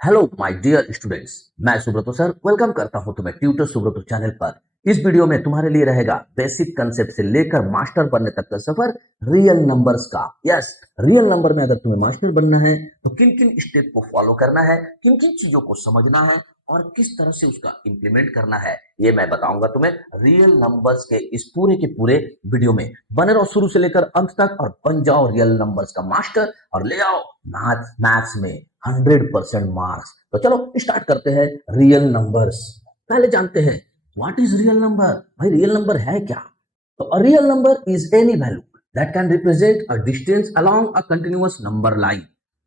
Hello my dear students, मैं Subroto sir welcome करता हूं तुम्हें ट्यूटर सुब्रतो चैनल पर। इस वीडियो में तुम्हारे लिए रहेगा बेसिक कंसेप्ट से लेकर मास्टर बनने तक का सफर रियल नंबर्स का। यस, रियल नंबर में अगर तुम्हें मास्टर बनना है तो किन किन स्टेप को फॉलो करना है, किन किन चीजों को समझना है और किस तरह से उसका इंप्लीमेंट करना है, ये मैं बताऊंगा तुम्हें रियल नंबर्स के इस पूरे के पूरे वीडियो में। बने रहो शुरू से लेकर अंत तक और बन जाओ रियल नंबर्स का मास्टर और ले आओ मैथ्स में 100% मार्क्स। तो चलो स्टार्ट करते हैं रियल नंबर्स। पहले जानते हैं व्हाट इज रियल नंबर। भाई रियल नंबर है क्या? तो a real number is any value that can represent a distance along a continuous number line.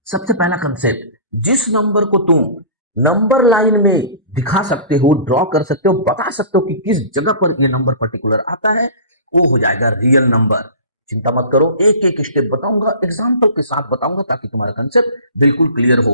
सबसे पहला कंसेप्ट, जिस नंबर को तुम नंबर लाइन में दिखा सकते हो, ड्रॉ कर सकते हो, बता सकते हो कि किस जगह पर ये नंबर पर्टिकुलर आता है, वो हो जाएगा रियल नंबर। चिंता मत करो, एक एक स्टेप बताऊंगा, एग्जाम्पल के साथ बताऊंगा ताकि तुम्हारा कंसेप्ट बिल्कुल क्लियर हो।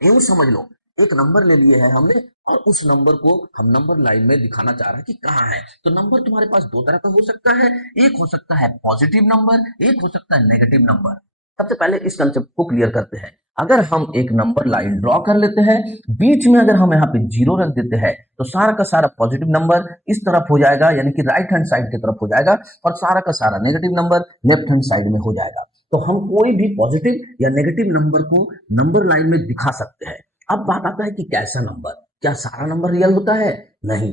यूं समझ लो, एक नंबर ले लिए है हमने और उस नंबर को हम नंबर लाइन में दिखाना चाह रहे हैं कि कहाँ है। तो नंबर तुम्हारे पास दो तरह का हो सकता है, एक हो सकता है पॉजिटिव नंबर, एक हो सकता है नेगेटिव नंबर। सबसे पहले इस कंसेप्ट को क्लियर करते हैं। अगर हम एक नंबर लाइन ड्रॉ कर लेते हैं, बीच में अगर हम यहाँ पे जीरो रख देते हैं तो सारा का सारा पॉजिटिव नंबर इस तरफ हो जाएगा, यानी कि राइट हैंड साइड की तरफ हो जाएगा, और सारा का सारा negative number left hand side में हो जाएगा। तो हम कोई भी पॉजिटिव या नेगेटिव नंबर को नंबर लाइन में दिखा सकते हैं। अब बात आता है कि कैसा नंबर, क्या सारा नंबर रियल होता है? नहीं,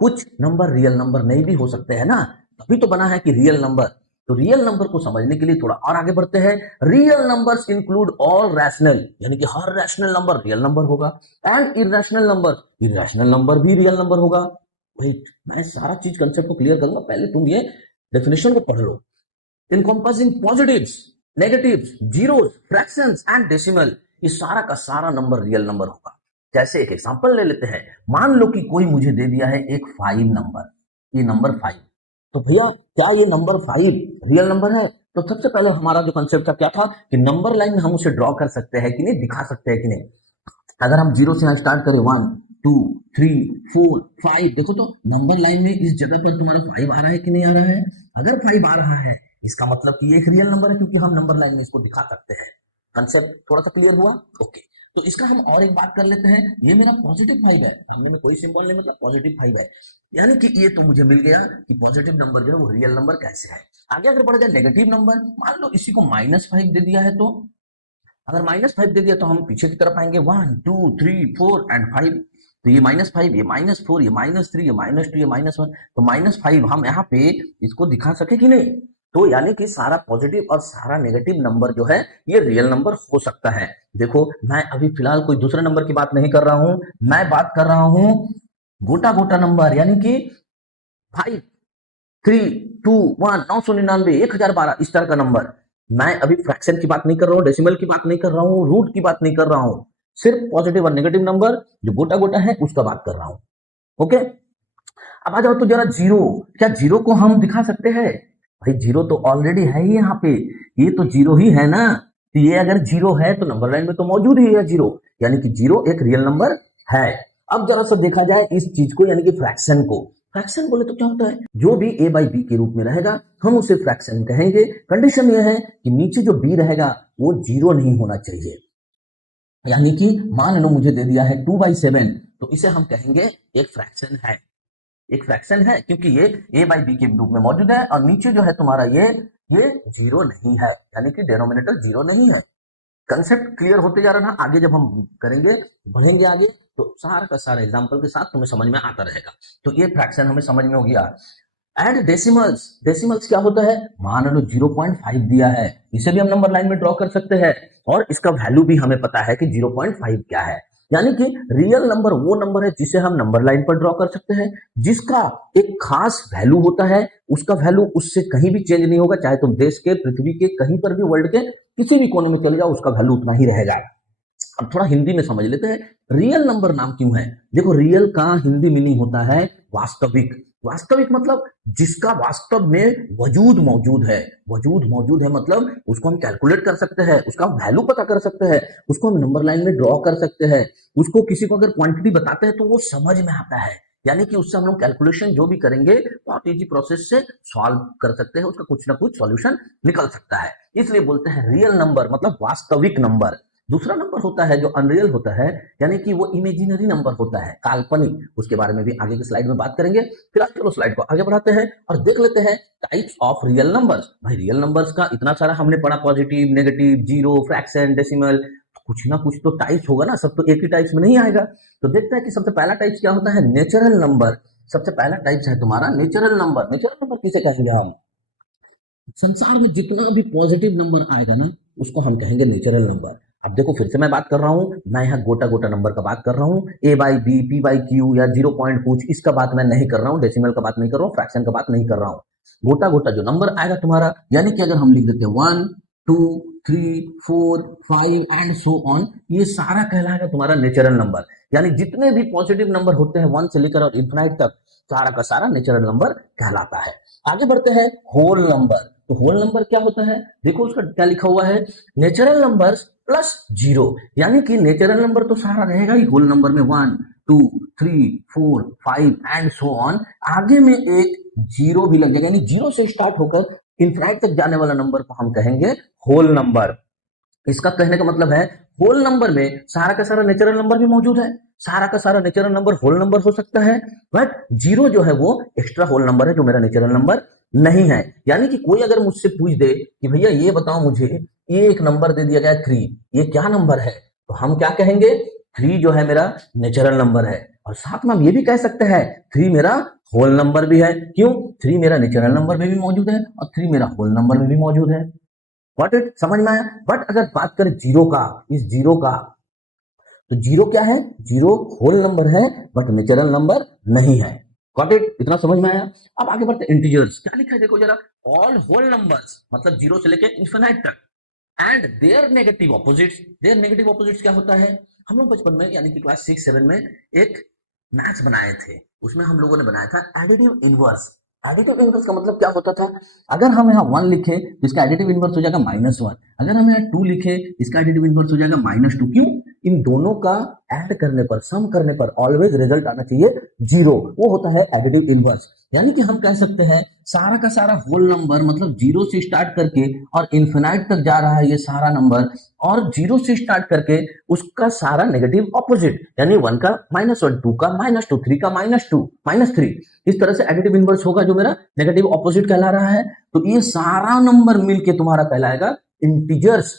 कुछ नंबर रियल नंबर नहीं भी हो सकते हैं ना, तभी तो बना है कि रियल नंबर। तो रियल नंबर को समझने के लिए थोड़ा और आगे बढ़ते हैं। Real numbers include all rational, यानी कि हर रैशनल नंबर रियल नंबर होगा, एंड इर्रेशनल नंबर भी रियल नंबर होगा। वेट, मैं सारा चीज कंसेप्ट को क्लियर करूंगा, पहले तुम ये डेफिनेशन को पढ़ लो। Encompassing positives, negatives, zeros, fractions and decimal, ये सारा का सारा नंबर रियल नंबर होगा। जैसे एक एग्जांपल ले लेते हैं। मान लो कि कोई मुझे दे दिया है एक 5 नंबर, ये नंबर 5। तो भैया क्या ये नंबर 5 रियल नंबर है? तो सबसे पहले हमारा जो कंसेप्ट था क्या था कि नंबर लाइन में हम उसे ड्रॉ कर सकते हैं कि नहीं, दिखा सकते हैं कि नहीं। अगर हम जीरो से यहाँ स्टार्ट करें, 1 2 3 4 5, देखो तो नंबर लाइन में इस जगह पर तुम्हारा 5 आ रहा है कि नहीं आ रहा है? अगर 5 आ रहा है इसका मतलब कि ये एक रियल नंबर है, क्योंकि हम नंबर लाइन में इसको दिखा सकते हैं। कंसेप्ट थोड़ा सा क्लियर हुआ? ओके। तो इसका हम और एक बात कर लेते हैं। ये मेरा पॉजिटिव 5 है, हमने में कोई सिंबल नहीं, मतलब पॉजिटिव 5 है, यानी कि ये तो मुझे मिल गया कि पॉजिटिव नंबर जो है वो रियल नंबर कैसे है। आगे अगर बढ़ जाए नेगेटिव नंबर, मान लो इसी को -5 दे दिया है, तो अगर -5 दे दिया तो हम पीछे की तरफ आएंगे, 1 2 3 4 एंड 5। तो ये -5, ये -4, ये -3, ये -2, ये -1, तो -5 हम यहाँ पे इसको दिखा सके कि नहीं? तो यानी कि सारा पॉजिटिव और सारा नेगेटिव नंबर जो है ये रियल नंबर हो सकता है। देखो, मैं अभी फिलहाल कोई दूसरे नंबर की बात नहीं कर रहा हूं, मैं बात कर रहा हूं गोटा गोटा नंबर, यानी कि 5 3 2 1 999 1012 इस तरह का नंबर। मैं अभी फ्रैक्शन की बात नहीं कर रहा हूँ, डेसिमल की बात नहीं कर रहा हूँ, रूट की बात नहीं कर रहा हूँ, सिर्फ पॉजिटिव और नेगेटिव नंबर जो गोटा गोटा है उसका बात कर रहा हूँ। ओके, अब आ जाओ तो जरा जीरो। क्या जीरो को हम दिखा सकते हैं? भाई जीरो तो ऑलरेडी है ही यहाँ पे, ये तो जीरो ही है ना। तो ये अगर जीरो है तो नंबर लाइन में तो मौजूद ही है जीरो, यानी कि जीरो एक रियल नंबर है। अब जरा सा देखा जाए इस चीज को, यानी कि फ्रैक्शन को। फ्रैक्शन बोले तो क्या होता है? जो भी ए बाई बी के रूप में रहेगा हम उसे फ्रैक्शन कहेंगे। कंडीशन यह है कि नीचे जो बी रहेगा वो जीरो नहीं होना चाहिए। यानी कि मान लो मुझे दे दिया है 2/7, तो इसे हम कहेंगे एक फ्रैक्शन है। एक फ्रैक्शन है क्योंकि ये ए बाई बी के रूप में मौजूद है, और नीचे जो है तुम्हारा ये जीरो नहीं है, यानी कि डेनोमिनेटर जीरो नहीं है। कंसेप्ट क्लियर होते जा रहा है ना। आगे जब हम करेंगे, बढ़ेंगे आगे, तो सारा का सारा एग्जांपल के साथ तुम्हें समझ में आता रहेगा। तो ये फ्रैक्शन हमें समझ में हो गया। एंड डेसिमल्स, डेसिमल्स क्या होता है? मान लो 0.5 दिया है, इसे भी हम नंबर लाइन में ड्रॉ कर सकते हैं, और इसका वैल्यू भी हमें पता है कि 0.5 क्या है। यानी कि रियल नंबर वो नंबर है जिसे हम नंबर लाइन पर ड्रॉ कर सकते हैं, जिसका एक खास वैल्यू होता है, उसका वैल्यू उससे कहीं भी चेंज नहीं होगा, चाहे तुम देश के, पृथ्वी के, कहीं पर भी, वर्ल्ड के किसी भी कोने में चले जाओ, उसका वैल्यू उतना ही रहेगा। अब थोड़ा हिंदी में समझ लेते हैं, रियल नंबर नाम क्यों है। देखो, रियल का हिंदी मीनिंग होता है वास्तविक। वास्तविक मतलब जिसका वास्तव में वजूद मौजूद है। वजूद मौजूद है मतलब उसको हम कैलकुलेट कर सकते हैं, उसका वैल्यू पता कर सकते हैं, उसको हम नंबर लाइन में ड्रॉ कर सकते हैं, उसको किसी को अगर क्वांटिटी बताते हैं तो वो समझ में आता है, यानी कि उससे हम लोग कैलकुलेशन जो भी करेंगे बहुत इजी प्रोसेस से सॉल्व कर सकते हैं, उसका कुछ ना कुछ सॉल्यूशन निकल सकता है। इसलिए बोलते हैं रियल नंबर मतलब वास्तविक नंबर। दूसरा नंबर होता है जो अनरियल होता है, यानी कि वो इमेजिनरी नंबर होता है, काल्पनिक। उसके बारे में भी आगे की स्लाइड में बात करेंगे। फिर आज चलो स्लाइड को आगे बढ़ाते हैं और देख लेते हैं टाइप्स ऑफ रियल नंबर्स। भाई रियल नंबर्स का इतना सारा हमने पढ़ा, positive, negative, zero, fraction, decimal, कुछ ना कुछ तो टाइप्स होगा ना, सब तो एक ही टाइप्स में नहीं आएगा। तो देखते हैं कि सबसे पहला टाइप्स क्या होता है, नेचुरल नंबर। सबसे पहला टाइप्स है तुम्हारा नेचुरल नंबर। नेचुरल नंबर किसे कहेंगे हम? संसार में जितना भी पॉजिटिव नंबर आएगा ना, उसको हम कहेंगे नेचुरल नंबर। अब देखो फिर से मैं बात कर रहा हूँ, मैं यहाँ गोटा गोटा नंबर का बात कर रहा हूँ, A by B, P by Q या 0 पॉइंट कुछ, इसका बात मैं नहीं कर रहा हूँ, डेसिमल का बात नहीं कर रहा हूँ, फ्रैक्शन का बात नहीं कर रहा हूँ। गोटा गोटा जो नंबर आएगा तुम्हारा, यानी कि अगर हम लिख देते हैं 1 2 3 4 5 एंड सो ऑन, ये सारा कहलाएगा तुम्हारा नेचुरल नंबर। यानी जितने भी पॉजिटिव नंबर होते हैं 1 से लेकर और इन्फिनाइट तक, सारा का सारा नेचुरल नंबर कहलाता है। आगे बढ़ते हैं, होल नंबर। तो होल नंबर क्या होता है, देखो उसका क्या लिखा हुआ है, नेचुरल नंबर्स प्लस जीरो। यानी कि नेचुरल नंबर तो सारा रहेगा ही होल नंबर में, 1 2 3 4 5 एंड सो ऑन, आगे में एक जीरो भी लग जाएगा, यानी जीरो से स्टार्ट होकर इनफाइनाइट तक जाने वाला नंबर को हम कहेंगे होल नंबर। इसका कहने का मतलब है होल नंबर में सारा का सारा नेचुरल नंबर भी मौजूद है, सारा का सारा नेचुरल नंबर होल नंबर हो सकता है, बट जीरो जो है वो एक्स्ट्रा होल नंबर है जो मेरा नेचुरल नंबर नहीं है। यानी कि कोई अगर मुझसे पूछ दे कि भैया ये बताओ मुझे, ये एक नंबर दे दिया गया 3, ये क्या नंबर है, तो हम क्या कहेंगे, 3 जो है मेरा नेचुरल नंबर है। और साथ में हम ये भी कह सकते हैं 3 मेरा होल नंबर भी है। क्यों? 3 मेरा नेचुरल नंबर में भी मौजूद है और 3 मेरा होल नंबर में भी मौजूद है। व्हाट इट, समझ में आया? बट अगर बात करें जीरो का, इस जीरो का, तो जीरो क्या है, जीरो होल नंबर है बट नेचुरल नंबर नहीं है। Got it? इतना समझ में आया? अब आगे बढ़ते हैं, इंटीजर्स क्या लिखा है देखो जरा, ऑल होल नंबर्स, मतलब जीरो से लेकर इन्फिनाइट तक, and their negative opposites. Their negative opposites क्या होता है, हम लोग बचपन में यानी कि क्लास 6 7 में एक मैथ्स बनाए थे, उसमें हम लोगों ने बनाया था एडिटिव इनवर्स। एडिटिव इनवर्स का मतलब क्या होता था, अगर हम यहाँ 1 लिखे तो इसका एडिटिव इनवर्स हो जाएगा -1, अगर हम यहाँ 2 लिखे इसका एडिटिव इनवर्स हो जाएगा -2। क्यों? इन दोनों का ऐड करने पर, सम करने पर ऑलवेज रिजल्ट आना चाहिए जीरो, वो होता है एडिटिव इनवर्स। यानी कि हम कह सकते हैं सारा का सारा होल नंबर, मतलब जीरो से स्टार्ट करके और इन्फिनाइट तक जा रहा है ये सारा नंबर, और जीरो से स्टार्ट करके उसका सारा नेगेटिव ऑपोजिट, यानी 1 का -1, 2 का -2, 3 का -2 -3, इस तरह से एडिटिव इनवर्स होगा जो मेरा नेगेटिव ऑपोजिट कहला रहा है। तो ये सारा नंबर मिलके तुम्हारा कहलाएगा इंटीजर्स।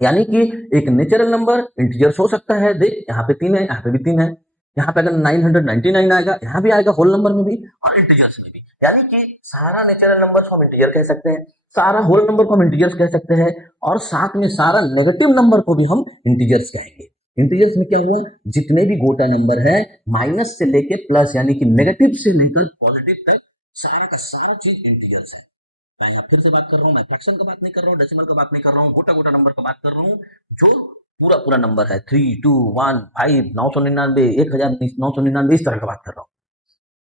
यानी कि एक नेचुरल नंबर इंटीजर्स हो सकता है, देख यहाँ पे 3 है, यहाँ पे भी 3 है, यहाँ पे अगर 999 आएगा, यहाँ भी आएगा होल नंबर में भी और इंटीजर्स में भी। यानी कि सारा नेचुरल नंबर को हम इंटीजर कह सकते हैं, सारा होल नंबर को हम इंटीजर्स कह सकते हैं, और साथ में सारा नेगेटिव नंबर को भी हम इंटीजर्स कहेंगे। इंटीजर्स में क्या हुआ, जितने भी गोटा नंबर है माइनस से लेके प्लस, यानी कि नेगेटिव से लेकर पॉजिटिव तक, सारा का सारा चीज इंटीजर्स है। मैं यहाँ फिर से बात कर रहा हूँ, मैं फ्रैक्शन का बात नहीं कर रहा हूँ, डेसिमल का बात नहीं कर रहा हूँ, गोटा गोटा नंबर का बात कर रहा हूँ, जो पूरा पूरा नंबर है 3 2 1 5 999 1999, इस तरह का बात कर रहा हूँ।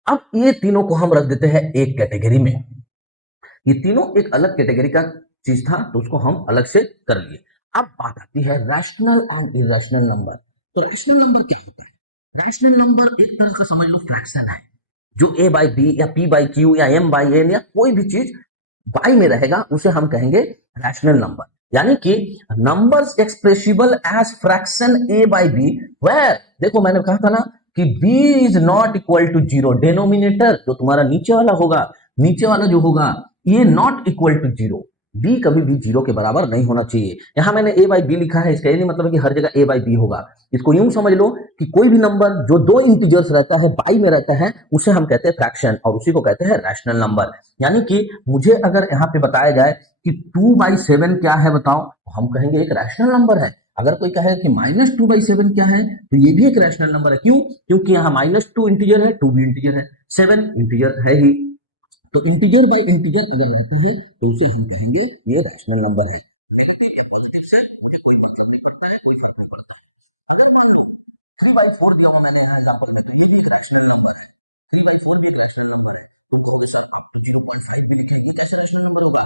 अब ये तीनों को हम रख देते हैं एक कैटेगरी में, ये तीनों एक अलग कैटेगरी का चीज था तो उसको हम अलग से कर लिए। अब बात आती है रैशनल एंड इरेशनल नंबर। तो रैशनल नंबर क्या होता है, रैशनल नंबर एक तरह का समझ लो फ्रैक्शन है, जो a बाई बी या p बाई क्यू या m बाई n या कोई भी चीज बाई में रहेगा उसे हम कहेंगे रैशनल नंबर। यानी कि numbers expressible as fraction a by b, where, देखो मैंने कहा था ना कि b is not equal to zero, denominator जो तुम्हारा नीचे वाला होगा, नीचे वाला जो होगा ये not equal to zero, b कभी भी जीरो के बराबर नहीं होना चाहिए। यहां मैंने a बाई बी लिखा है, इसका ये नहीं मतलब कि हर जगह a बाई बी होगा। इसको यूं समझ लो कि कोई भी नंबर जो दो इंटीजर्स रहता है, बाई में रहता है, उसे हम कहते हैं फ्रैक्शन और उसी को कहते हैं रैशनल नंबर। यानी कि मुझे अगर यहाँ पे बताया जाए कि 2/7 क्या है बताओ, तो हम कहेंगे एक रैशनल नंबर है। अगर कोई कहे कि -2/7 क्या है, तो ये भी एक रैशनल नंबर है। क्यों? क्योंकि यहाँ -2 इंटीजर है, 2 भी इंटीजर है, 7 इंटीजर है ही। तो इंटीजर बाय इंटीजर अगर रहते हैं तो उसे हम कहेंगे ये रैशनल नंबर है। नेगेटिव या पॉजिटिव से मुझे कोई मतलब नहीं पड़ता है, कोई फर्क नहीं पड़ता। अगर मान लो 3/4 जो मैंने यहाँ एग्जाम्पल में, तो ये भी एक रैशनल नंबर है, 3/4 भी एक रैशनल नंबर है। तुम कहोगे सर आप 0.5 भी लिखेंगे, कैसे रैशनल नंबर होगा?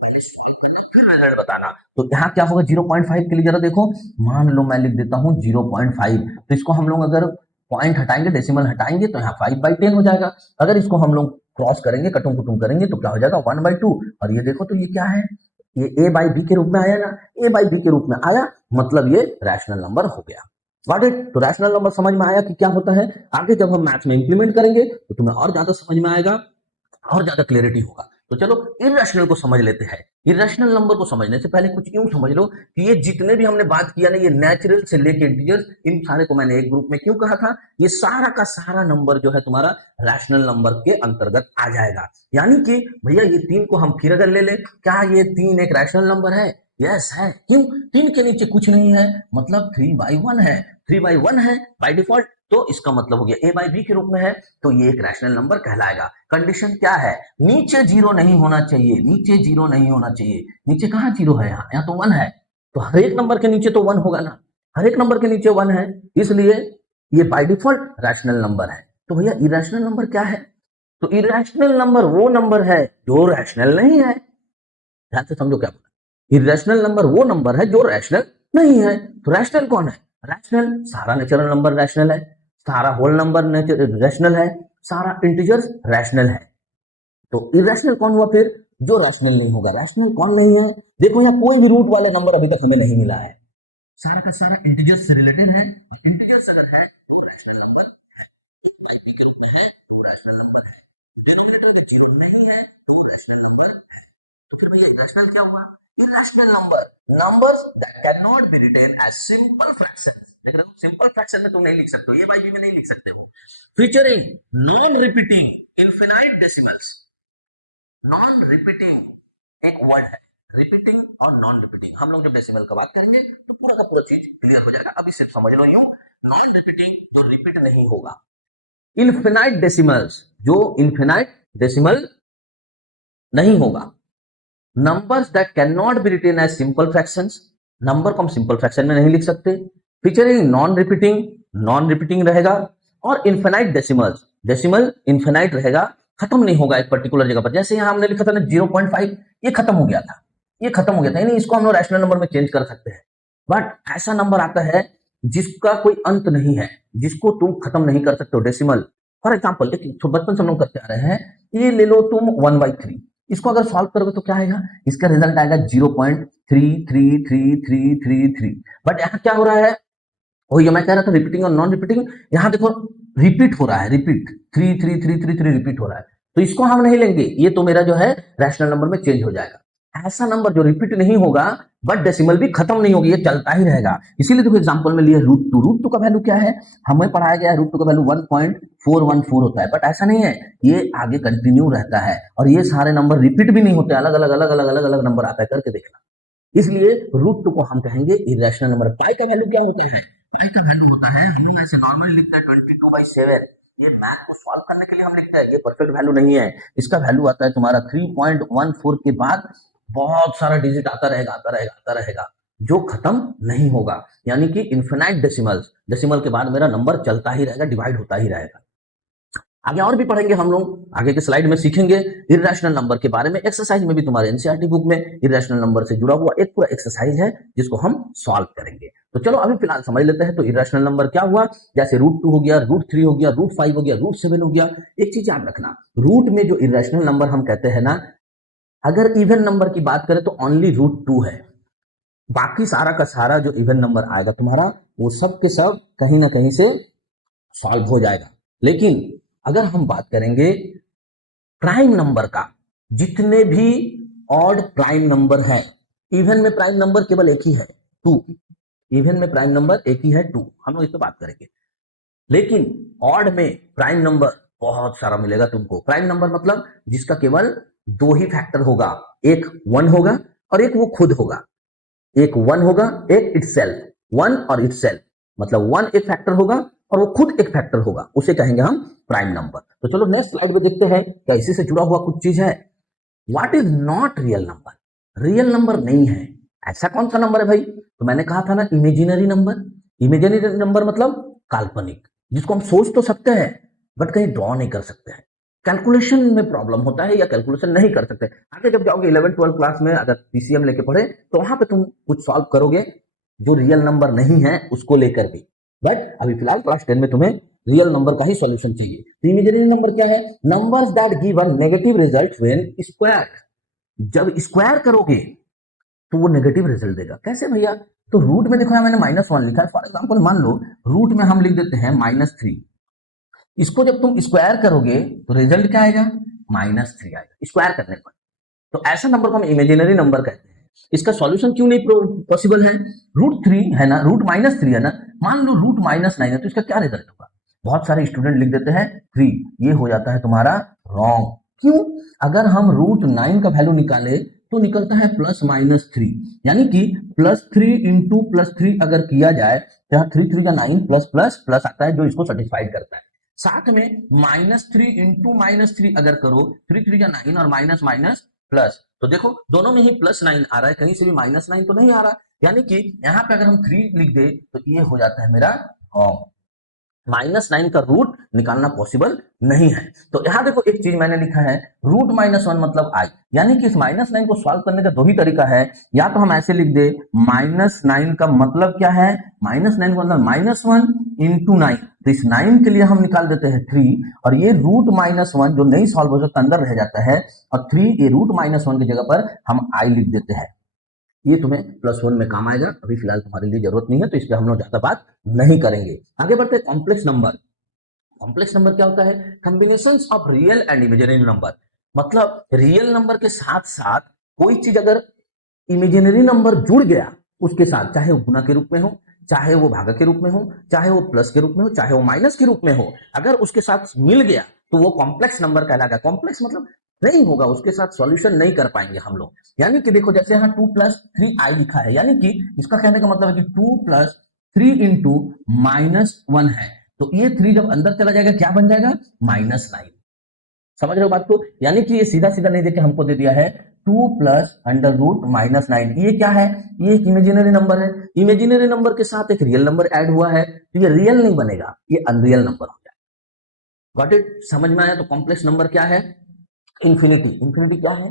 पहले सॉल्व करना फिर रिजल्ट बताना। तो यहाँ क्या होगा 0.5 के लिए, जरा देखो, मान लो मैं लिख देता हूँ 0.5, तो इसको हम लोग अगर पॉइंट हटाएंगे, डेसिमल हटाएंगे, तो यहाँ 5/10 हो जाएगा। अगर इसको हम लोग क्रॉस करेंगे, कटुम कुटुम करेंगे, तो क्या हो जाएगा 1/2। और ये देखो तो ये क्या है, ये ए बाई बी के रूप में आया ना, ए बाई बी के रूप में आया, मतलब ये रैशनल नंबर हो गया। Got it? तो रैशनल नंबर समझ में आया कि क्या होता है। आगे जब हम मैथ्स में इंप्लीमेंट करेंगे तो तुम्हें और ज्यादा समझ में आएगा और ज्यादा क्लियरिटी होगा। तो चलो इरेशनल को समझ लेते हैं। इरेशनल नंबर को समझने से पहले कुछ यूं समझ लो कि ये जितने भी हमने बात किया ना, ये नेचुरल से लेके इंटीजर्स, इन सारे को मैंने एक ग्रुप में क्यों कहा था, ये सारा का सारा नंबर जो है तुम्हारा रैशनल नंबर के अंतर्गत आ जाएगा। यानी कि भैया ये तीन को हम फिर अगर ले लें, क्या ये तीन एक रैशनल नंबर है? यस है। क्यों? तीन के नीचे कुछ नहीं है, मतलब 3/1 है। 3/1 है बाय डिफॉल्ट, तो इसका मतलब हो गया ए बाई बी के रूप में है, तो ये एक रैशनल नंबर कहलाएगा। कंडीशन क्या है? नीचे जीरो नहीं होना चाहिए, नीचे जीरो नहीं होना चाहिए। नीचे कहाँ जीरो है? यहाँ तो 1 है, तो हर एक नंबर के नीचे तो 1 होगा ना, हर एक नंबर के नीचे 1 है, इसलिए ये बाय डिफॉल्ट रैशनल नंबर है। तो भैया इरेशनल नंबर क्या है? तो इरेशनल नंबर वो नंबर है जो रैशनल नहीं है। ध्यान से समझो क्या बोला। इरेशनल नंबर वो नंबर है जो रैशनल नहीं है। तो रैशनल कौन है? रैशनल सारा नेचुरल नंबर रैशनल है, सारा होल नंबर रैशनल है, सारा इंटीजर्स रैशनल है। तो इरेशनल कौन हुआ फिर? जो रैशनल नहीं होगा। रैशनल कौन नहीं है? देखो यहाँ कोई भी रूट वाला नंबर अभी तक हमें नहीं मिला है, सारा का सारा इंटीजर्स से रिलेटेड है। इंटीजर्स अगर है तो रैशनल नंबर के रूप में है, तो रैशनल नंबर है। डिनोमिनेटर में जीरो नहीं है तो रैशनल नंबर। तो फिर भैया इरेशनल क्या हुआ? Irrational number, numbers that can not be written as simple fractions. देख रहे हो, सिंपल फ्रैक्शन में तुम नहीं लिख सकते हो, ये बाई बी में नहीं लिख सकते हो। Featuring non repeating infinite decimals. Non repeating एक वर्ड है, रिपीटिंग और नॉन रिपीटिंग। हम लोग जब डेसिमल का बात करेंगे तो पूरा का पूरा चीज क्लियर हो जाएगा। अभी सिर्फ समझ लो यूं, नॉन रिपीटिंग जो रिपीट नहीं होगा। इनफिनाइट डेसिमल्स जो इनफिनाइट डेसिमल नहीं होगा। Numbers that can not be written as simple fractions, number को हम सिंपल फ्रैक्शन में नहीं लिख सकते। फीचरिंग नॉन रिपीटिंग रहेगा। और इनफिनाइट डेसिमल्स, डेसिमल इनफिनाइट रहेगा, खत्म नहीं होगा एक पर्टिकुलर जगह पर। जैसे यहां हमने लिखा था ना 0.5, ये खत्म हो गया था, ये खत्म हो गया था, यानी इसको हम लोग रैशनल नंबर में चेंज कर सकते हैं। बट ऐसा नंबर आता है जिसका कोई अंत नहीं है, जिसको तुम खत्म नहीं कर सकते हो, डेसिमल। फॉर एग्जाम्पल बचपन से हम लोग करते आ रहे हैं, ये ले लो तुम 1/3, इसको अगर सॉल्व करोगे तो क्या आएगा? इसका रिजल्ट आएगा 0.33333। बट यहाँ क्या हो रहा है? वही मैं कह रहा था, रिपीटिंग और नॉन रिपीटिंग। यहाँ देखो रिपीट हो रहा है, रिपीट 3333 रिपीट हो रहा है, तो इसको हम नहीं लेंगे, ये तो मेरा जो है रैशनल नंबर में चेंज हो जाएगा। ऐसा नंबर जो रिपीट नहीं होगा बट डेसिमल भी खत्म नहीं होगी, ये चलता ही रहेगा। इसीलिए देखो एग्जांपल में लिए √2। √2 का वैल्यू क्या है? हमें पढ़ाया गया है √2 का वैल्यू 1.414 होता है, बट ऐसा नहीं है, ये आगे कंटिन्यू रहता है और ये सारे नंबर रिपीट भी नहीं होते, अलग अलग अलग अलग अलग अलग नंबर आता है, करके देखना। इसलिए √2 को हम कहेंगे इरेशनल नंबर। पाई का वैल्यू क्या होता है? पाई का वैल्यू होता है, हम लोग ऐसे नॉर्मली लिखते हैं 22/7। ये मैथ को सॉल्व करने के लिए हम लिखते हैं, ये परफेक्ट वैल्यू नहीं है। इसका वैल्यू आता है तुम्हारा 3.14 के बाद बहुत सारा डिजिट आता रहेगा, आता रहेगा, आता रहेगा, जो खत्म नहीं होगा। यानी कि इन्फिनाइट डेसिमल्स, डेसिमल के बाद मेरा नंबर चलता ही रहेगा, डिवाइड होता ही रहेगा। आगे और भी पढ़ेंगे हम लोग, आगे के स्लाइड में सीखेंगे इरेशनल नंबर के बारे में। एक्सरसाइज में भी तुम्हारे एनसीईआरटी बुक में इरेशनल नंबर से जुड़ा हुआ एक पूरा एक्सरसाइज है जिसको हम सॉल्व करेंगे। तो चलो अभी फिलहाल समझ लेते हैं। तो इरेशनल नंबर क्या हुआ? जैसे √2 हो गया, √3 हो गया, √5 हो गया, √7 हो गया। एक चीज याद रखना, रूट में जो इरेशनल नंबर हम कहते हैं ना, अगर इवन नंबर की बात करें तो ओनली √2 है। बाकी सारा का सारा जो इवन नंबर आएगा तुम्हारा, वो सब के सब कहीं ना कहीं से सॉल्व हो जाएगा। लेकिन अगर हम बात करेंगे प्राइम नंबर का, जितने भी ऑड प्राइम नंबर है, इवन में प्राइम नंबर केवल एक ही है 2, इवन में प्राइम नंबर एक ही है 2, हम लोग इस पर बात करेंगे। लेकिन ऑड में प्राइम नंबर बहुत सारा मिलेगा तुमको। प्राइम नंबर मतलब जिसका केवल 2 ही फैक्टर होगा, एक 1 होगा और एक वो खुद होगा। एक 1 होगा, एक इटसेल्फ, 1 और इटसेल्फ, मतलब 1 एक फैक्टर होगा और वो खुद एक फैक्टर होगा, उसे कहेंगे हम प्राइम नंबर। तो चलो नेक्स्ट स्लाइड में देखते हैं, क्या इसी से जुड़ा हुआ कुछ चीज है। What is not real number? Real number नहीं है, ऐसा कौन सा नंबर है भाई? तो मैंने कहा था ना इमेजिनरी नंबर। इमेजिनरी नंबर मतलब काल्पनिक, जिसको हम सोच तो सकते हैं बट कहीं ड्रॉ नहीं कर सकते हैं, कैलकुलेशन में प्रॉब्लम होता है या कैलकुलेशन नहीं कर सकते। आगे जब जाओगे 11th-12th क्लास में, अगर पीसीएम लेके पढ़े तो वहां पे तुम कुछ सॉल्व करोगे जो रियल नंबर नहीं है उसको लेकर भी। बट अभी फिलहाल क्लास 10 में तुम्हें रियल नंबर का ही सॉल्यूशन चाहिए। तो इमेजिनरी नंबर क्या है? Numbers that give a negative result when square. जब स्क्वायर करोगे तो वो नेगेटिव रिजल्ट देगा। कैसे भैया? तो रूट में देखो यहाँ मैंने -1 लिखा है। फॉर एग्जाम्पल मान लो रूट में हम लिख देते हैं -3। इसको जब तुम स्क्वायर करोगे तो रिजल्ट क्या आएगा? -3 आएगा स्क्वायर करने पर। तो ऐसा नंबर को हम इमेजिनरी नंबर कहते हैं। इसका सॉल्यूशन क्यों नहीं पॉसिबल है? √3 है ना, √-3 है ना, मान लो √-9 है तो इसका क्या रिजल्ट होगा? बहुत सारे स्टूडेंट लिख देते हैं 3, ये हो जाता है तुम्हारा रॉन्ग। क्यों? अगर हम √9 का वैल्यू निकाले तो निकलता है +-3, यानी कि +3 इंटू +3 अगर किया जाए तो यहाँ 3 3 का 9 प्लस प्लस प्लस आता है जो इसको सेटिस्फाइड करता है। साथ में -3 इंटू -3 अगर करो 3 3 का 9 और माइनस माइनस प्लस, तो देखो दोनों में ही +9 आ रहा है, कहीं से भी -9 तो नहीं आ रहा। यानी कि यहाँ पे अगर हम 3 लिख दे तो ये हो जाता है मेरा -9 का रूट निकालना पॉसिबल नहीं है। तो यहाँ देखो एक चीज मैंने लिखा है √-1 मतलब i, यानी कि इस -9 को सॉल्व करने का 2 ही तरीका है। या तो हम ऐसे लिख दे -9 का मतलब क्या है? -9 का मतलब -1 इंटू 9, तो इस 9 के लिए हम निकाल देते हैं 3, और ये √-1 जो नहीं सॉल्व हो सकता अंदर रह जाता है, और 3 ये √-1 की जगह पर हम i लिख देते हैं। ये तुम्हें +1 में काम आएगा, अभी फिलहाल तुम्हारे लिए जरूरत नहीं है तो इस पे हम लोग ज्यादा बात नहीं करेंगे। आगे बढ़ते हैं कॉम्प्लेक्स नंबर। कॉम्प्लेक्स नंबर क्या होता है? Combinations of real and imaginary number. मतलब रियल नंबर के साथ साथ कोई चीज अगर इमेजिनरी नंबर जुड़ गया उसके साथ, चाहे वो गुना के रूप में हो, चाहे वो भागा के रूप में हो, चाहे वो प्लस के रूप में हो, चाहे वो माइनस के रूप में हो, अगर उसके साथ मिल गया तो वो कॉम्प्लेक्स नंबर कहलाएगा। कॉम्प्लेक्स मतलब नहीं होगा, उसके साथ सॉल्यूशन नहीं कर पाएंगे हम लोग। यानी कि देखो जैसे यहाँ 2 + 3i लिखा है, यानी कि इसका कहने का मतलब है कि 2 + 3 इंटू -1 है, तो ये 3 जब अंदर चला जाएगा क्या बन जाएगा? -9। समझ रहे हो बात को? यानी कि ये सीधा सीधा नहीं देके हमको दे दिया है 2 + √-9। ये क्या है? ये एक इमेजिनरी नंबर है। इमेजिनरी नंबर के साथ एक रियल नंबर ऐड हुआ है, तो ये रियल नहीं बनेगा, ये अनरियल नंबर हो जाएगा। Got it? समझ में आया? तो कॉम्प्लेक्स नंबर क्या है? इंफिनिटी। इंफिनिटी क्या है?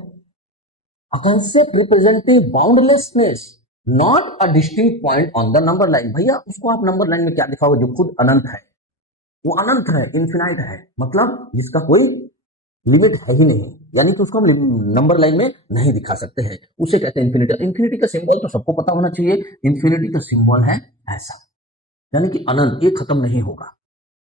A concept representing boundlessness, not a distinct point on the number line। भैया उसको आप नंबर लाइन में क्या दिखाओगे जो खुद अनंत है? वो अनंत है, इन्फिनाइट है, मतलब जिसका कोई लिमिट है ही नहीं, यानी कि उसको हम नंबर लाइन में नहीं दिखा सकते हैं, उसे कहते हैं इन्फिनिटी। इन्फिनिटी का सिंबल तो सबको पता होना चाहिए। इन्फिनिटी का सिंबल है ऐसा, यानी कि अनंत, ये खत्म नहीं होगा।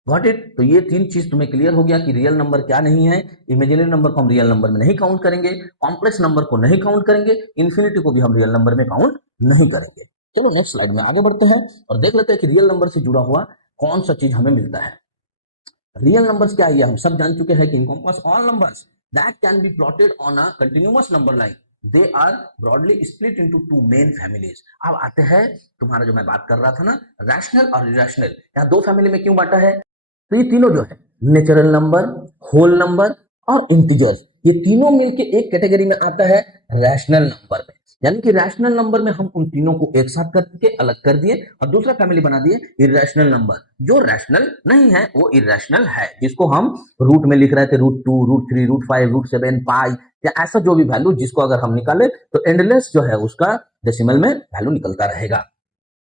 Got it? तो ये 3 चीज तुम्हें क्लियर हो गया कि रियल नंबर क्या नहीं है, इमेजिनरी नंबर को हम रियल नंबर में नहीं काउंट करेंगे, कॉम्प्लेक्स नंबर को नहीं काउंट करेंगे, इन्फिनिटी को भी हम रियल नंबर में काउंट नहीं करेंगे। चलो नेक्स्ट स्लाइड में आगे बढ़ते हैं और देख लेते हैं कि रियल नंबर से जुड़ा हुआ कौन सा चीज हमें मिलता है। रियल नंबर्स क्या है? हम सब जान चुके हैं कि encompass all numbers that can be plotted on a continuous number line. They are broadly split into 2 main families. अब आते हैं तुम्हारा जो मैं बात कर रहा था ना, रैशनल और इरेशनल। यहाँ 2 फैमिली में क्यों बांटा है? तो ये तीनों जो है नेचुरल नंबर, होल नंबर और इंटीजर्स, ये तीनों मिलके एक कैटेगरी में आता है रैशनल नंबर में। यानी कि रैशनल नंबर में हम उन तीनों को एक साथ करके अलग कर दिए और दूसरा फैमिली बना दिए इरेशनल नंबर। जो रैशनल नहीं है वो इरेशनल है, जिसको हम रूट में लिख रहे थे √2, √3, √5, √7, पाई, या ऐसा जो भी वैल्यू जिसको अगर हम निकाले तो एंडलेस जो है उसका डेसिमल में वैल्यू निकलता रहेगा।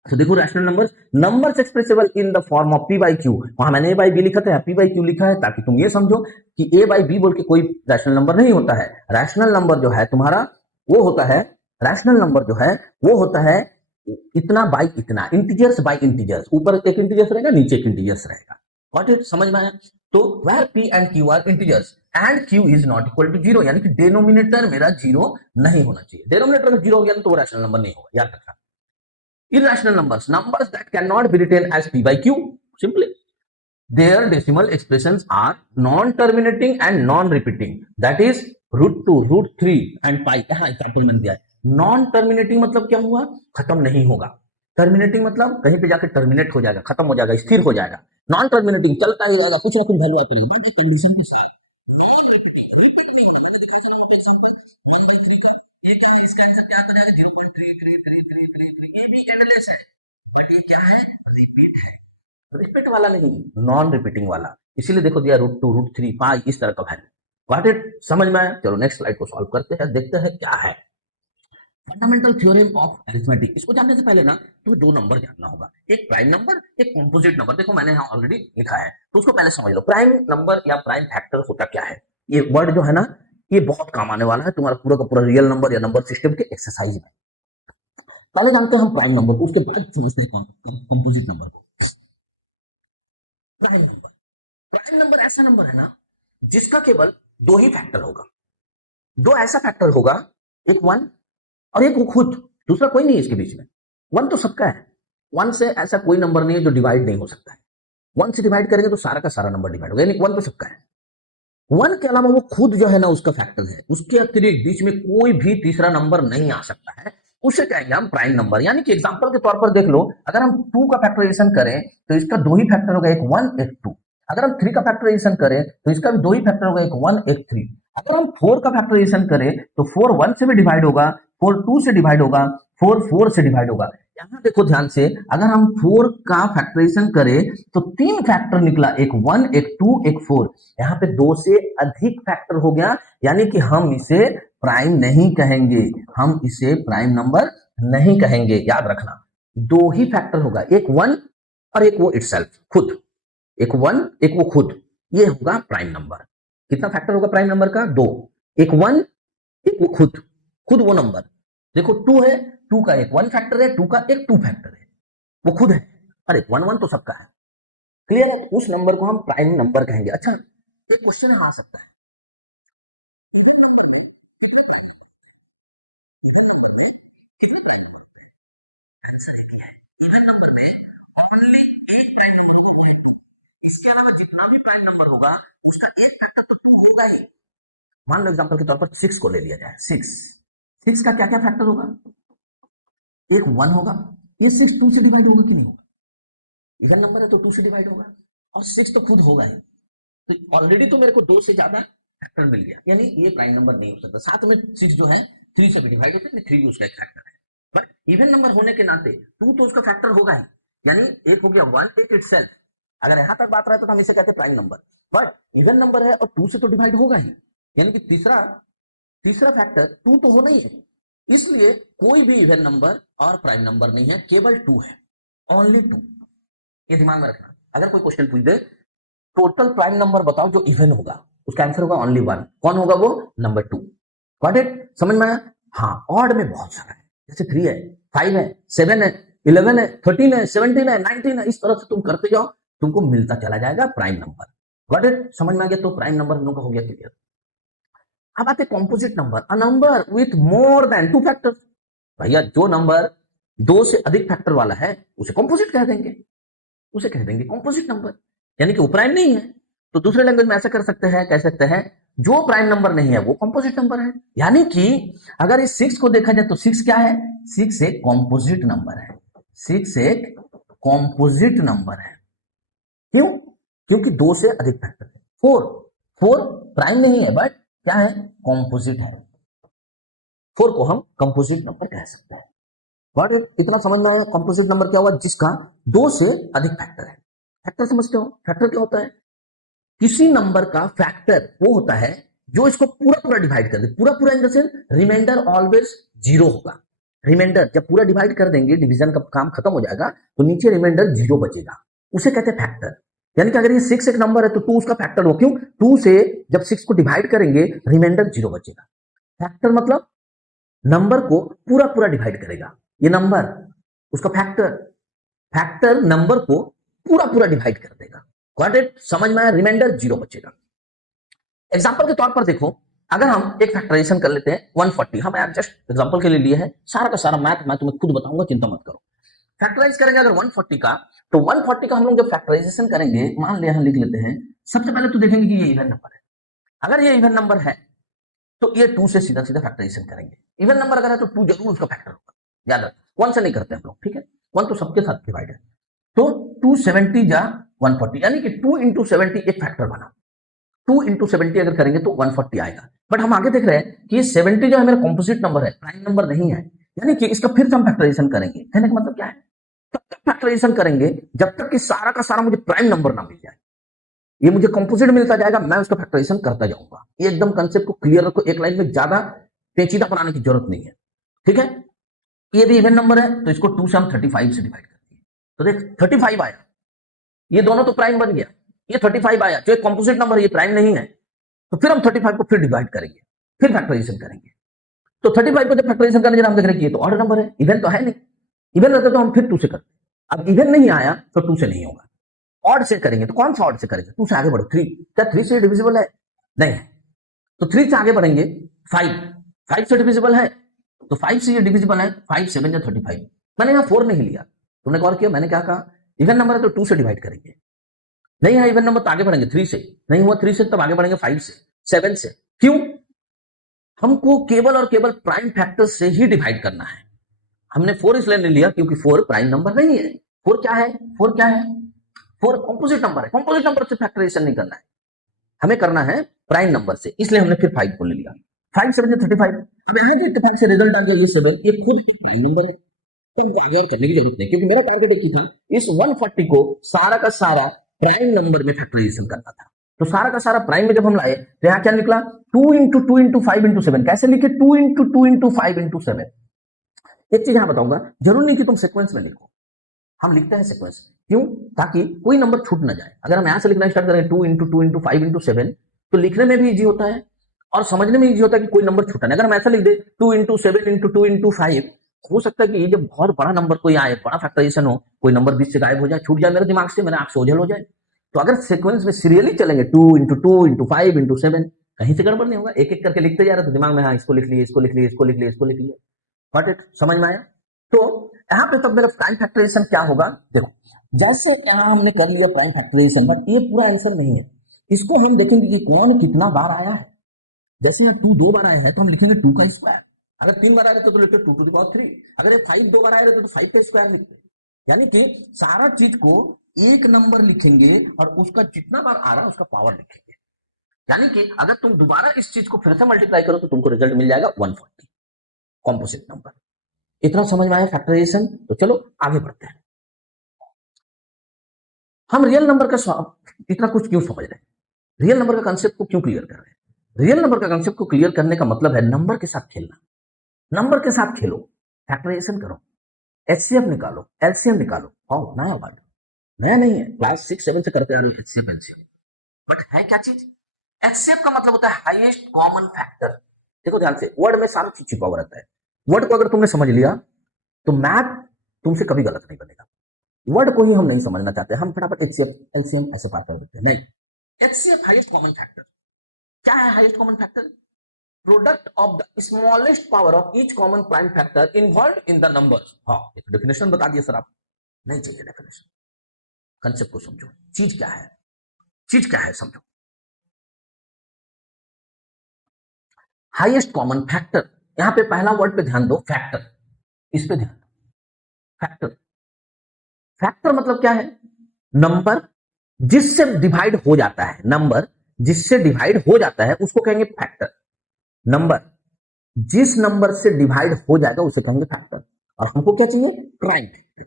तो देखो rational numbers, numbers expressible in the form of p/q। वहां मैंने a/b लिखा था, p/q लिखा है ताकि तुम ये समझो कि a/b बोल के कोई रैशनल नंबर नहीं होता है। रैशनल नंबर जो है तुम्हारा वो होता है, रैशनल नंबर जो है वो होता है इतना बाई इतना, इंटीजर्स बाई इंटीजर्स, ऊपर एक इंटीजर्स रहेगा नीचे एक इंटीजर्स रहेगा। What it? समझ में आया? तो where p and q are integers and q is not equal to 0, यानी कि डिनोमिनेटर मेरा 0 नहीं होना चाहिए। डिनोमिनेटर अगर 0 हो गया तो वो रैशनल नंबर नहीं होगा, याद रखना। Irrational numbers, numbers that cannot be written as p/q, simply their decimal expressions are non-terminating and non-repeating, that is √2, √3 and pi। यहाँ एग्जाम्पल मैंने दिया है। नॉन टर्मिनेटिंग मतलब क्या हुआ? खत्म नहीं होगा। टर्मिनेटिंग मतलब कहीं पे जाकर टर्मिनेट हो जाएगा, खत्म हो जाएगा, स्थिर हो जाएगा। नॉन टर्मिनेटिंग चलता ही रहेगा, कुछ ना कुछ वैल्यू आती रहेगी, बट एक कंडीशन के साथ। नॉन रिपीटिंग, रिपीट नहीं होगा। मैंने दिखा था ना एग्जांपल 1/3 का, ये क्या है? इसका आंसर क्या आता है? 0.333333। ये भी एंडलेस है, बट ये क्या है? रिपीट है। रिपीट वाला नहीं, नॉन रिपीटिंग वाला। इसीलिए देखो दिया √2, √3, पाई, इस तरह का वैल्यू। Got it? समझ में आया? चलो नेक्स्ट स्लाइड को सॉल्व करते हैं, देखते हैं क्या है। Fundamental theorem of arithmetic. इसको जानने से पहले ना तुम्हें 2 नंबर जानना होगा, एक प्राइम नंबर, एक कंपोजिट नंबर। देखो मैंने यहाँ ऑलरेडी लिखा है तो उसको पहले समझ लो। प्राइम नंबर या प्राइम फैक्टर होता क्या है? ये वर्ड जो है ना ये बहुत काम आने वाला है तुम्हारा पूरा का पूरा रियल नंबर या नंबर सिस्टम के एक्सरसाइज में। पहले जानते हैं हम प्राइम नंबर को, उसके बाद समझते हैं कंपोजिट नंबर को। प्राइम नंबर ऐसा नंबर है ना जिसका केवल दो ही फैक्टर होगा, दो ऐसा फैक्टर होगा, एक वन और एक वो खुद, दूसरा कोई नहीं है इसके बीच में। वन तो सबका है, वन से ऐसा कोई नंबर नहीं है जो डिवाइड नहीं हो सकता है। वन से डिवाइड करेंगे तो सारा का सारा नंबर डिवाइड होगा, यानी वन तो सबका है। वन के अलावा वो खुद जो है ना उसका फैक्टर है, उसके अतिरिक्त बीच में कोई भी तीसरा नंबर नहीं आ सकता है, उसे कहेंगे हम प्राइम नंबर। यानी कि एग्जांपल के तौर पर देख लो, अगर हम 2 का फैक्टराइजेशन करें तो इसका दो ही फैक्टर होगा, एक 1 एक 2। अगर हम 3 का फैक्टराइजेशन करें तो इसका भी दो ही फैक्टर होगा, एक 1 एक 3। अगर हम 4 का फैक्टराइजेशन करें तो 4 1 से भी डिवाइड होगा, 4 2 से डिवाइड होगा, 4 4 से डिवाइड होगा। यहां देखो ध्यान से, अगर हम 4 का फैक्टराइजेशन करें तो 3 फैक्टर निकला, एक 1 एक 2 एक 4। यहाँ पे 2 से अधिक फैक्टर हो गया, यानी कि हम इसे प्राइम नहीं कहेंगे, हम इसे प्राइम नंबर नहीं कहेंगे। याद रखना, दो ही फैक्टर होगा, एक 1 और एक वो इटसेल्फ खुद, एक 1 एक वो खुद, ये होगा प्राइम नंबर। कितना फैक्टर होगा प्राइम नंबर का? दो, एक 1 एक वो खुद, खुद वो नंबर। देखो 2 है, 2 का एक 1 फैक्टर है, 2 का एक 2 फैक्टर है, वो खुद है। अरे 1 1 तो सबका है, क्लियर है? तो उस नंबर को हम प्राइम नंबर कहेंगे। अच्छा, एक क्वेश्चन आ सकता है, इसके अलावा जितना भी प्राइम नंबर होगा उसका एक फैक्टर तो होगा ही। मान लो एग्जांपल के तौर पर 6 को ले लिया जाए, 6 6 का क्या क्या फैक्टर होगा? एक 1 होगा, ये 6 2 से डिवाइड होगा कि नहीं होगा? इवन नंबर है तो 2 से डिवाइड होगा, और 6 तो खुद होगा ही। तो ऑलरेडी तो मेरे को 2 से ज्यादा फैक्टर मिल गया, यानी ये प्राइम नंबर नहीं हो सकता। साथ में 6 जो है 3 से भी डिवाइड होता है, 3 भी उसका एक फैक्टर है। बट इवन नंबर होने के नाते 2 तो उसका फैक्टर होगा ही, यानी एक हो गया 1 एक इटसेल्फ। अगर यहां तक बात रहा तो हम इसे कहते हैं prime number. But even number है और 2 से तो डिवाइड होगा ही, यानी कि तीसरा तीसरा फैक्टर 2 तो होना ही है। इसलिए कोई भी इवन नंबर और प्राइम नंबर नहीं है, केवल 2 है, ओनली 2। ये दिमाग में रखना। अगर कोई क्वेश्चन पूछ दे टोटल प्राइम नंबर बताओ जो इवन होगा, उसका आंसर होगा ओनली 1। कौन होगा वो? नंबर 2। Got it? समझ में आया? हाँ, ऑड में बहुत सारा है, जैसे 3 है, 5 है, 7 है, 11 है, 13 है, 17 है, 19 है, इस तरह से तुम करते जाओ, तुमको मिलता चला जाएगा प्राइम नंबर। Got it? समझ में आ गया? तो प्राइम नंबर हम लोग का हो गया क्लियर। अब आते composite number, a number with more than 2 factors. भैया जो नंबर 2 से अधिक फैक्टर वाला है उसे कंपोजिट कह देंगे, उसे कह देंगे कंपोजिट नंबर, यानी कि वो प्राइम नहीं है। तो दूसरे लैंग्वेज में ऐसा कर सकते हैं, कह सकते हैं जो प्राइम नंबर नहीं है वो कंपोजिट नंबर है। यानी कि अगर इस 6 को देखा जाए तो 6 क्या है? 6 एक कंपोजिट नंबर है, 6 एक कंपोजिट नंबर है। क्यों? क्योंकि 2 से अधिक फैक्टर है। 4 4 प्राइम नहीं है, बट क्या है? कंपोजिट है। 4 को हम कंपोजिट नंबर कह सकते हैं। बट इतना समझ में आया? कंपोजिट नंबर क्या हुआ? जिसका 2 से अधिक फैक्टर है। फैक्टर समझते हो? फैक्टर क्या होता है? किसी नंबर का फैक्टर वो होता है जो इसको पूरा पूरा डिवाइड कर दे। पूरा पूरा in the sense remainder always 0 होगा। रिमाइंडर जब पूरा डिवाइड कर देंगे, डिवीजन का काम खत्म हो जाएगा, तो नीचे रिमाइंडर 0 बचेगा, उसे कहते हैं फैक्टर। यानी कि अगर ये 6 एक नंबर है तो 2 उसका फैक्टर हो। क्यों? 2 से जब 6 को डिवाइड करेंगे रिमाइंडर 0 बचेगा। फैक्टर मतलब नंबर को पूरा पूरा डिवाइड करेगा। ये नंबर उसका फैक्टर, फैक्टर नंबर को पूरा पूरा डिवाइड कर देगा। Got it? समझ में आया? रिमाइंडर 0 बचेगा। एग्जांपल के तौर पर देखो, अगर हम एक फैक्टराइजेशन कर लेते हैं 140, हम यार जस्ट एग्जांपल के लिए लिए है, सारा का सारा मैथ मैं तुम्हें खुद बताऊंगा, चिंता मत करो। फैक्टराइज करेंगे अगर 140 का, तो 140 का हम लोग जब फैक्टराइजेशन करेंगे, मान लिया हम लिख लेते हैं, सबसे पहले तो देखेंगे कि ये इवन नंबर है। अगर ये इवन नंबर है तो ये 2 से सीधा सीधा फैक्टराइजेशन करेंगे। इवन नंबर अगर है तो 2 जरूर उसका फैक्टर होगा, याद रखो। 1 से नहीं करते हम लोग, ठीक है? 1 तो सबके साथ डिवाइड है। तो 270 जा 140, यानी कि 2 इंटू 70 एक फैक्टर बना। 2 इंटू 70 अगर करेंगे तो 140 आएगा। बट हम आगे देख रहे हैं कि ये 70 जो है मेरा कंपोजिट नंबर है, प्राइम नंबर नहीं है, यानी कि इसका फिर से हम फैक्टराइजेशन करेंगे। कहने का मतलब क्या है? तब तक फैक्टराइजेशन करेंगे जब तक कि सारा का सारा मुझे प्राइम नंबर ना मिल जाए। ये मुझे कंपोजिट मिलता जाएगा, मैं उसका फैक्टराइजेशन करता जाऊंगा। ये एकदम कंसेप्ट को क्लियर रखो, एक लाइन में ज्यादा पेचीदा बनाने की जरूरत नहीं है, ठीक है? ये भी इवन नंबर है तो इसको 2 से हम 35 से डिवाइड करते हैं, तो देख 35 आया, ये दोनों तो प्राइम बन गया। ये 35 आया जो एक कंपोजिट नंबर है, ये प्राइम नहीं है, तो फिर हम 35 को फिर डिवाइड करेंगे, फिर फैक्टराइजेशन करेंगे। तो 35 को जब फैक्टराइजेशन करने हम देख रहे हैं तो ऑड नंबर है, इवन तो है नहीं। इवन रहता तो हम फिर 2 से करते, अब इवन नहीं आया तो 2 से नहीं होगा। ऑड से करेंगे तो कौन सा ऑड से करेंगे? 2 से आगे बढ़ो, 3। क्या 3 से डिविजिबल है? नहीं है। तो 3 से आगे बढ़ेंगे, 5 से डिविजिबल है, तो 5 से ये डिविजिबल है, 5 7 या 35। मैंने यहाँ 4 नहीं लिया, तुमने गौर किया मैंने क्या कहा? इवन नंबर है तो 2 से डिवाइड करेंगे, नहीं है इवन नंबर तो आगे बढ़ेंगे 3 से, नहीं हुआ 3 से तब आगे बढ़ेंगे 5 से, 7 से। क्यों? हमको केवल और केवल प्राइम फैक्टर से ही डिवाइड करना है। हमने 4 इसलिए नहीं लिया क्योंकि 4 प्राइम नंबर नहीं है। 4 क्या है? 4 क्या है? 4 कॉम्पोजिट नंबर है। कॉम्पोजिट नंबर से फैक्टराइजेशन नहीं करना है, हमें करना है प्राइम नंबर से, इसलिए हमने फिर 5 को ले लिया। 5 7 35। अब यहाँ जो इत्तेफाक से रिजल्ट आ गया ये 7, ये खुद एक प्राइम नंबर है, तो हमको आगे और करने की जरूरत नहीं, क्योंकि मेरा टारगेट एक ही था, इस 140 को सारा का सारा प्राइम नंबर में फैक्टराइजेशन करना था। तो सारा का सारा प्राइम में जब हम लाए तो यहाँ क्या निकला? 2 into 2 into 5 into 7। कैसे लिखे? 2 into 2 into 5 into 7। एक चीज यहां बताऊंगा, जरूर नहीं कि तुम सीक्वेंस में लिखो, हम लिखते हैं सीक्वेंस में, क्यों? ताकि कोई नंबर छूट ना जाए। अगर हम यहां से लिखना स्टार्ट करें 2 into 2 into 5 into 7, तो लिखने में भी इजी होता है और समझने में इजी होता है कि कोई नंबर छूटा नहीं। अगर हम ऐसा लिख दे 2 into 7 into 2 into 5, हो सकता है कि ये जब बहुत बड़ा नंबर कोई आए, बड़ा फैक्टराइजेशन हो, कोई नंबर बीच से गायब हो जाए, छूट जाए मेरे दिमाग से, मेरा आंख से ओझल हो जाए। तो अगर सीक्वेंस में सीरियली चलेंगे 2 into 2 into 5 into 7, कहीं से गड़बड़ नहीं होगा, एक एक करके लिखते जा रहे तो दिमाग में हाँ इसको लिख लिए, इसको लिख लिए, इसको लिख लिए, इसको लिख लिए। Got it? समझ में आया? तो यहाँ पे तब मेरा प्राइम फैक्टराइजेशन क्या होगा? देखो, जैसे यहाँ हमने कर लिया प्राइम फैक्टराइजेशन, बट ये पूरा आंसर नहीं है, इसको हम देखेंगे कि कौन कितना बार आया है। जैसे यहाँ 2 2 बार आया है तो हम लिखेंगे 2 का स्क्वायर। अगर 3 बार आया रहता तो लिखते 2 to the power 3। अगर ये 5 2 बार आया रहता तो 5 का स्क्वायर लिखते। यानी कि सारा चीज को एक नंबर लिखेंगे और उसका जितना बार आ रहा है उसका पावर लिखेंगे। यानी कि अगर तुम दोबारा इस चीज को फिर से मल्टीप्लाई करो तो तुमको रिजल्ट मिल जाएगा 140, कॉम्पोजिट नंबर। इतना समझ में आया फैक्टराइजेशन? तो चलो आगे बढ़ते हैं। हम रियल नंबर का इतना कुछ क्यों समझ रहे हैं? रियल नंबर का कंसेप्ट को क्यों क्लियर कर रहे हैं? रियल नंबर का कंसेप्ट को क्लियर करने का मतलब है नंबर के साथ खेलना। नंबर के साथ खेलो, फैक्टराइजेशन करो, एचसीएफ निकालो, एलसीएम निकालो। आओ, नया वर्ड, नया नहीं है, क्लास 6 7 से करते आ रहे हो एचसीएफ एलसीएम। बट है क्या चीज? एचसीएफ का मतलब होता है हाईएस्ट कॉमन फैक्टर। देखो ध्यान से, वर्ड में सारा चीज छुपा हुआ रहता है। वर्ड को अगर तुमने समझ लिया तो मैथ तुमसे कभी गलत नहीं बनेगा। वर्ड को ही हम नहीं समझना चाहते, हम फटाफट एचसीएफ एलसीएम ऐसे पार कर देते हैं। नहीं, एचसीएफ हाईएस्ट कॉमन फैक्टर। क्या है highest common factor? Product of the smallest power of each common prime factor involve in the numbers. हाँ, एक डेफिनेशन बता दिया सर आप, नहीं चाहिए डेफिनेशन, कंसेप्ट को समझो, चीज क्या है, चीज क्या है समझो। हाईएस्ट कॉमन फैक्टर, यहां पे पहला वर्ड पे ध्यान दो, फैक्टर, इस पे ध्यान दो। फैक्टर, फैक्टर मतलब क्या है? नंबर जिससे डिवाइड हो जाता है, नंबर जिससे डिवाइड हो जाता है उसको कहेंगे फैक्टर। नंबर जिस नंबर से डिवाइड हो जाएगा उसे कहेंगे फैक्टर। और हमको क्या चाहिए? Prime factor.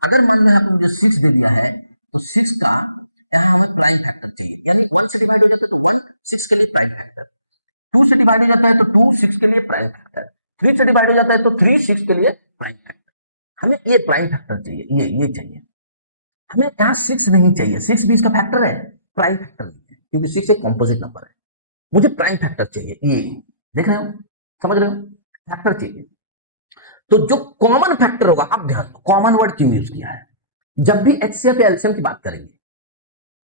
अगर मैंने आपको मुझे 6 दे दिया है तो 6 का प्राइम फैक्टर चाहिए, यानी 1 से डिवाइड हो जाता है तो 6 के लिए प्राइम फैक्टर, 2 से डिवाइड हो जाता है तो 2 6 के लिए प्राइम फैक्टर, 3 से डिवाइड हो जाता है तो 3 6 के लिए प्राइम फैक्टर। हमें ये प्राइम फैक्टर चाहिए, ये चाहिए हमें। यहाँ 6 नहीं चाहिए, 6 भी इसका फैक्टर है, प्राइम फैक्टर नहीं है, क्योंकि 6 एक कॉम्पोजिट नंबर है। मुझे प्राइम फैक्टर चाहिए, ये देख रहे हो, समझ रहे हो, फैक्टर चाहिए। तो जो कॉमन फैक्टर होगा, आप ध्यान दो कॉमन वर्ड क्यों यूज किया है। जब भी एचसीएफ या एलसीएम की बात करेंगे,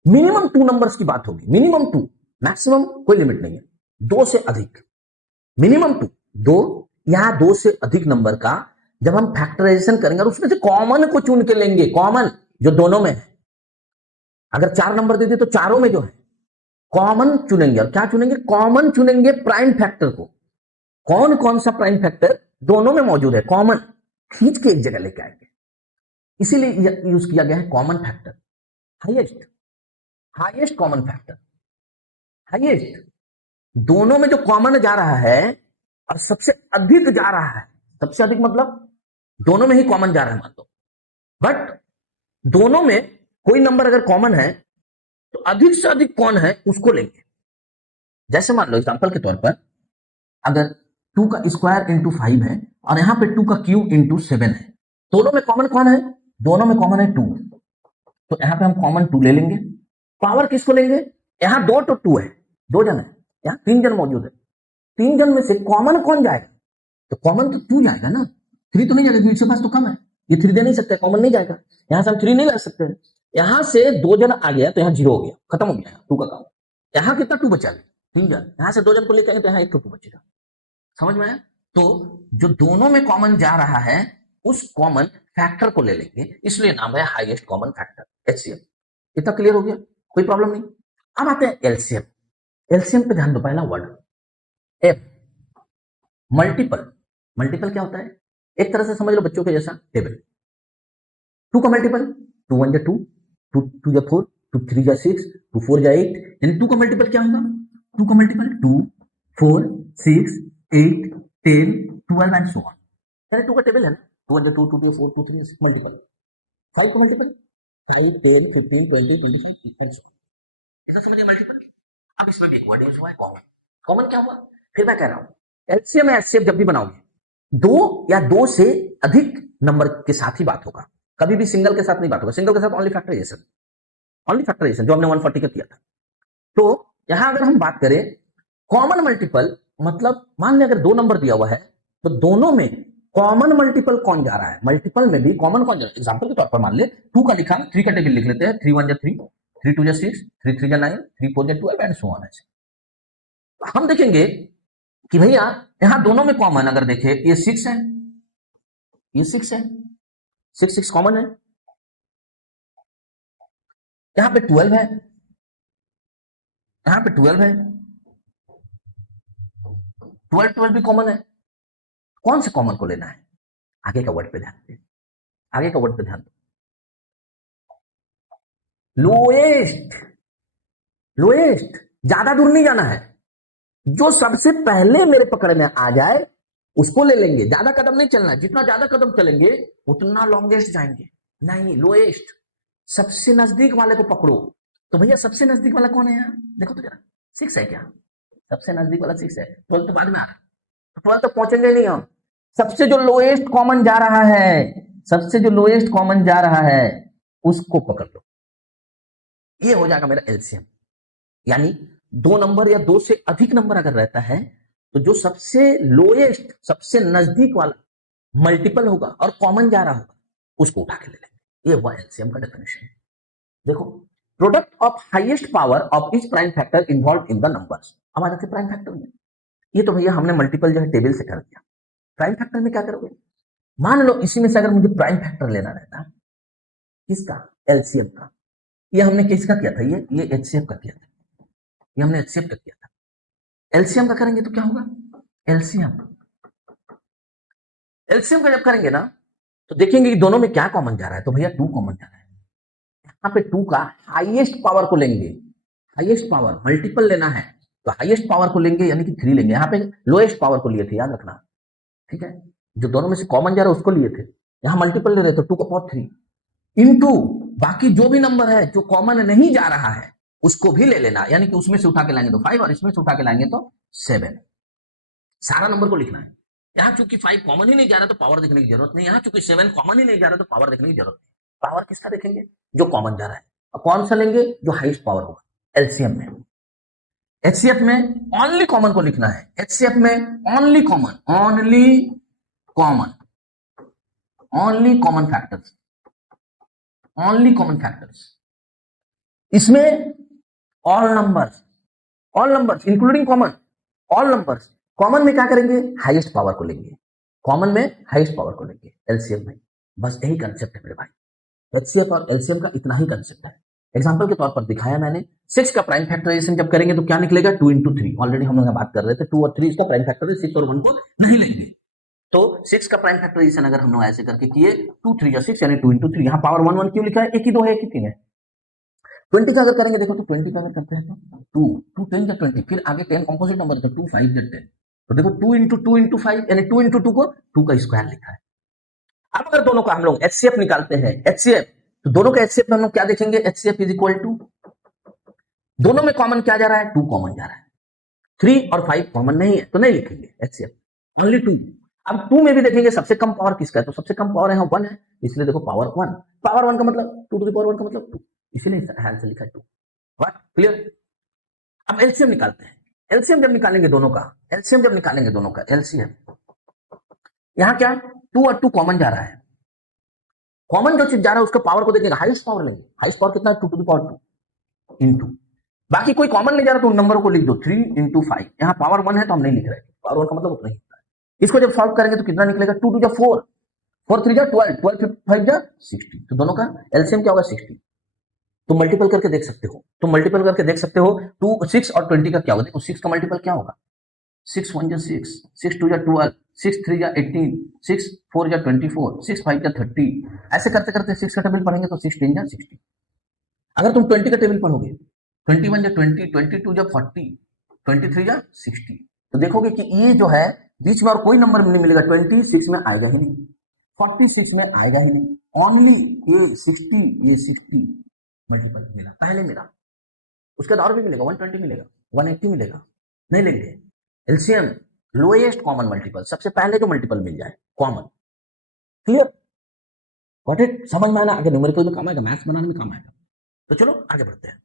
मिनिमम 2 नंबर्स की बात होगी, मिनिमम 2, मैक्सिमम कोई लिमिट नहीं है, 2 से अधिक, मिनिमम 2, 2 या 2 से अधिक नंबर का जब हम फैक्टराइजेशन करेंगे और उसमें से कॉमन को चुन के लेंगे, कॉमन जो दोनों में है। अगर 4 नंबर दे दिए तो चारों में जो है कॉमन चुनेंगे, और क्या चुनेंगे? कॉमन चुनेंगे प्राइम फैक्टर को। कौन कौन सा प्राइम फैक्टर दोनों में मौजूद है, कॉमन खींच के एक जगह लेके आएंगे, इसीलिए यूज किया गया है common factor. Highest, highest common factor, highest, दोनों में जो कॉमन जा रहा है और सबसे अधिक जा रहा है, सबसे अधिक मतलब दोनों में ही कॉमन जा रहा है मान लो, बट दोनों में कोई नंबर अगर कॉमन है तो अधिक से अधिक कौन है उसको लेंगे। जैसे मान लो एग्जांपल के तौर पर, अगर 2 का स्क्वायर इंटू 5 है और यहां पे 2 का क्यूब इंटू 7 है, दोनों में कॉमन कौन है? दोनों में कॉमन है 2, तो यहां पे हम कॉमन 2 ले लेंगे। पावर किसको लेंगे? यहां 2 तो 2 है, 2 जन है, यहाँ 3 जन मौजूद है, 3 जन में से कॉमन कौन जाएगा? तो कॉमन तो 2 जाएगा ना, 3 तो नहीं जाएगा, इसके पास तो कम है, ये 3 दे नहीं सकते, कॉमन नहीं जाएगा। यहां से हम 3 नहीं ला सकते हैं। यहां से 2 जन आ गया तो यहाँ 0 हो गया, खत्म हो गया 2 का काम। यहाँ कितना 2 बचा? 3 जन, यहां से 2 जन को लेकर आए तो यहाँ 1 तो 2 बचेगा। समझ में आया? तो जो दोनों में कॉमन जा रहा है उस कॉमन फैक्टर को ले लेंगे, इसलिए नाम है हाईएस्ट कॉमन फैक्टर, एचसीएफ। इतना क्लियर हो गया? कोई प्रॉब्लम नहीं। अब आते हैं एलसीएम। एलसीएम पे ध्यान दो, पहला वर्ड एफ, मल्टीपल। मल्टीपल क्या होता है? एक तरह से समझ लो बच्चों के जैसा टेबल। 2 का मल्टीपल 2 1 2, 2 2 4, 2 3 6, 2 4 8, यानी 2 का मल्टीपल क्या होगा? 2 का मल्टीपल 2 4 6 8 10 12 एंड सो ऑन। यानी 2 का टेबल है ना, 2 1 2 2 2 4 2 3 6 मल्टीपल। 5 का मल्टीपल 5 10 15 20 25 एंड सो ऑन। इतना समझिए मल्टीपल। अब इसमें भी एक वर्ड यूज हुआ है कॉमन। कॉमन क्या हुआ? फिर मैं कह रहा हूं एलसीएम या एचसीएफ जब भी बनाओगे, 2 या 2 से अधिक नंबर के साथ ही बात होगा, कभी भी सिंगल के साथ नहीं बात होगा। सिंगल के साथ ओनली फैक्टराइजेशन, ओनली फैक्टराइजेशन जो हमने 140 का किया था। तो यहां अगर हम बात करें कॉमन मल्टीपल, मतलब मान लें अगर 2 नंबर दिया हुआ है तो दोनों में कॉमन मल्टीपल कौन जा रहा है? मल्टीपल में भी कॉमन कौन जा रहा है? एग्जांपल के तौर पर मान ले 2 का लिखा, 3 का टेबल लिख लेते हैं, 3 1 3, 3 2 6, 3 3 9, 3 4 12 एंड सो ऑन। ऐसे हम देखेंगे कि भैया यहां दोनों में कॉमन अगर देखें, ये 6 है, ये 6 है, 6 6 कॉमन है। यहां पे 12 है, यहां पे 12 है, 12 12 भी कॉमन है। कौन से कॉमन को लेना है? आगे का वर्ड पे ध्यान दे, आगे का वर्ड पे ध्यान दो। लोएस्ट, लोएस्ट, ज्यादा दूर नहीं जाना है, जो सबसे पहले मेरे पकड़ में आ जाए उसको ले लेंगे। ज्यादा कदम नहीं चलना है, जितना ज्यादा कदम चलेंगे उतना लॉन्गेस्ट जाएंगे। नहीं, लोएस्ट, सबसे नजदीक वाले को पकड़ो। तो भैया सबसे नजदीक वाला कौन है यहाँ? देखो तो जरा, 6 है क्या? सबसे नजदीक वाला 6 है, 12 तो बाद में आ रहा है, 12 तक पहुंचेंगे नहीं हम। सबसे जो लोएस्ट कॉमन जा रहा है, सबसे जो लोएस्ट कॉमन जा रहा है उसको पकड़ लो, ये हो जाएगा मेरा एलसीएम। यानी 2 नंबर या 2 से अधिक नंबर अगर रहता है तो जो सबसे लोएस्ट, सबसे नजदीक वाला मल्टीपल होगा और कॉमन जा रहा होगा उसको उठा के ले लेंगे। ये हुआ एलसीएम का डेफिनेशन। देखो, product of highest power of each prime factor involve in the numbers. अब आ जाते हैं प्राइम फैक्टर में। ये तो भैया हमने मल्टीपल जो है टेबल से कर दिया। प्राइम फैक्टर में क्या करोगे? मान लो इसी में से अगर मुझे प्राइम फैक्टर लेना रहता, किसका? एलसीएम का। ये हमने किसका किया था? ये एचसीएफ का किया था, ये हमने एचसीएफ का किया था। एलसीएम का करेंगे तो क्या होगा? एलसीएम, एलसीएम का जब करेंगे ना तो देखेंगे कि दोनों में क्या कॉमन जा रहा है। तो भैया 2 कॉमन जा रहा है, यहाँ पे 2 का हाईएस्ट पावर को लेंगे। हाईएस्ट पावर, मल्टीपल लेना है तो हाईएस्ट पावर को लेंगे, यानी कि 3 लेंगे। यहाँ पे लोएस्ट पावर को लिए थे, याद रखना, ठीक है? जो दोनों में से कॉमन जा रहा है उसको लिए थे, यहाँ मल्टीपल ले रहे तो 2 का पावर 3 इंटू बाकी जो भी नंबर है जो कॉमन नहीं जा रहा है उसको भी ले लेना, यानी कि उसमें से उठा के लाएंगे तो 5 और इसमें से उठा के लाएंगे तो 7। सारा नंबर को लिखना है। यहां चूंकि 5 कॉमन ही नहीं जा रहा तो पावर देखने की जरूरत नहीं, यहां चूंकि 7 कॉमन ही नहीं जा रहा तो पावर देखने की जरूरत नहीं। पावर किसका देखेंगे? जो कॉमन जा रहा है। और कौन सा लेंगे? जो हाईएस्ट पावर होगा एलसीएम में। एचसीएफ में ओनली कॉमन को लिखना है, एचसीएफ में only common, only common, only common factors, only common factors. इसमें all numbers, all numbers including common, all numbers. Common में क्या करेंगे? हाईएस्ट पावर को लेंगे, कॉमन में हाईएस्ट पावर को लेंगे एलसीएम में। बस यही कंसेप्ट है मेरे भाई, एचसीएफ और एलसीएम का इतना ही कंसेप्ट है। एग्जांपल के तौर पर दिखाया मैंने। 6 का प्राइम फैक्टराइजेशन जब करेंगे तो क्या निकलेगा? 2 इंटू 3। ऑलरेडी हम लोग बात कर रहे थे 2 और 3 इसका प्राइम फैक्टर है, 6 और 1 को नहीं लेंगे। तो 6 का प्राइम फैक्टराइजेशन अगर हम लोग ऐसे करके किए 2 3 या 6 यानी 2 इंटू 3। यहाँ पावर 1 1 क्यों लिखा है? एक ही 2 है, एक ही 3 है। 20 का अगर करेंगे, देखो तो 20 का अगर करते हैं तो 2 10 का 20, फिर आगे 10 कंपोजिट नंबर है तो 2 5 10। तो देखो 2 इंटू 5 यानी 2 इंटू 2 को 2 का स्क्वायर लिखा है। अब अगर दोनों का हम लोग एचसीएफ निकालते हैं, एचसीएफ, तो दोनों का एचसीएफ हम लोग क्या देखेंगे? एचसीएफ इज इक्वल टू, दोनों में कॉमन क्या जा रहा है? 2 कॉमन जा रहा है। 3 और 5 कॉमन नहीं है तो नहीं लिखेंगे एचसीएफ, ओनली 2। अब 2 में भी देखेंगे सबसे कम पावर किसका है, तो सबसे कम पावर है 1 है, इसलिए देखो पावर 1। पावर 1 का मतलब 2 टू द पावर 1 का मतलब 2, इसीलिए आंसर लिखा है 2। What clear? अब एलसीएम निकालते हैं। एलसीएम जब निकालेंगे दोनों का, एलसीएम जब निकालेंगे दोनों का, एलसीएम यहां क्या 2 और 2 कॉमन जा रहा है, कॉमन जो चीज जा रहा है उसका पावर को देखेंगे, हाईएस्ट पावर लेंगे, हाईएस्ट पावर कितना है 2 टू द पावर 2 इंटू, बाकी कोई कॉमन नहीं जा रहा तो उन नंबरों को लिख दो 3 इंटू 5, यहाँ पावर 1 है तो हम नहीं लिख रहे, पावर 1 का मतलब उतना ही होता है। इसको जब सॉल्व करेंगे तो कितना निकलेगा 2 टू जा 4, 4 3 जा 12, 12 5 जा 60, तो दोनों का एलसीएम क्या होगा 60। तो मल्टीपल करके देख सकते हो, तो मल्टीपल करके देख सकते हो 2 6 और 20 का क्या होगा, देखो 6 का मल्टीपल क्या होगा 6 1 जा 6, 6 2 जा 12, 6 3 जा 18, 6 4 जा 24, 6 5 जा 30, ऐसे करते करते 6 का टेबल पढ़ेंगे तो 6 10 जा 60। अगर तुम 20 का टेबल पढ़ोगे 21 जा 20, 22 जा 40, 23 जा 60, तो देखोगे कि ये जो है बीच में और कोई नंबर नहीं मिलेगा, 26 में आएगा ही नहीं, 46 में आएगा ही नहीं, ओनली ये 60, ये 60 मल्टीपल मिला, पहले मिला, उसके बाद और भी मिलेगा 120 मिलेगा, 180 मिलेगा, नहीं लेंगे एलसीएम लोएस्ट कॉमन मल्टीपल, सबसे पहले जो मल्टीपल मिल जाए कॉमन। क्लियर, गॉट इट, समझ में आना, आगे न्यूमेरिकल में काम आएगा, मैथ्स बनाने में काम आएगा। तो चलो आगे बढ़ते हैं।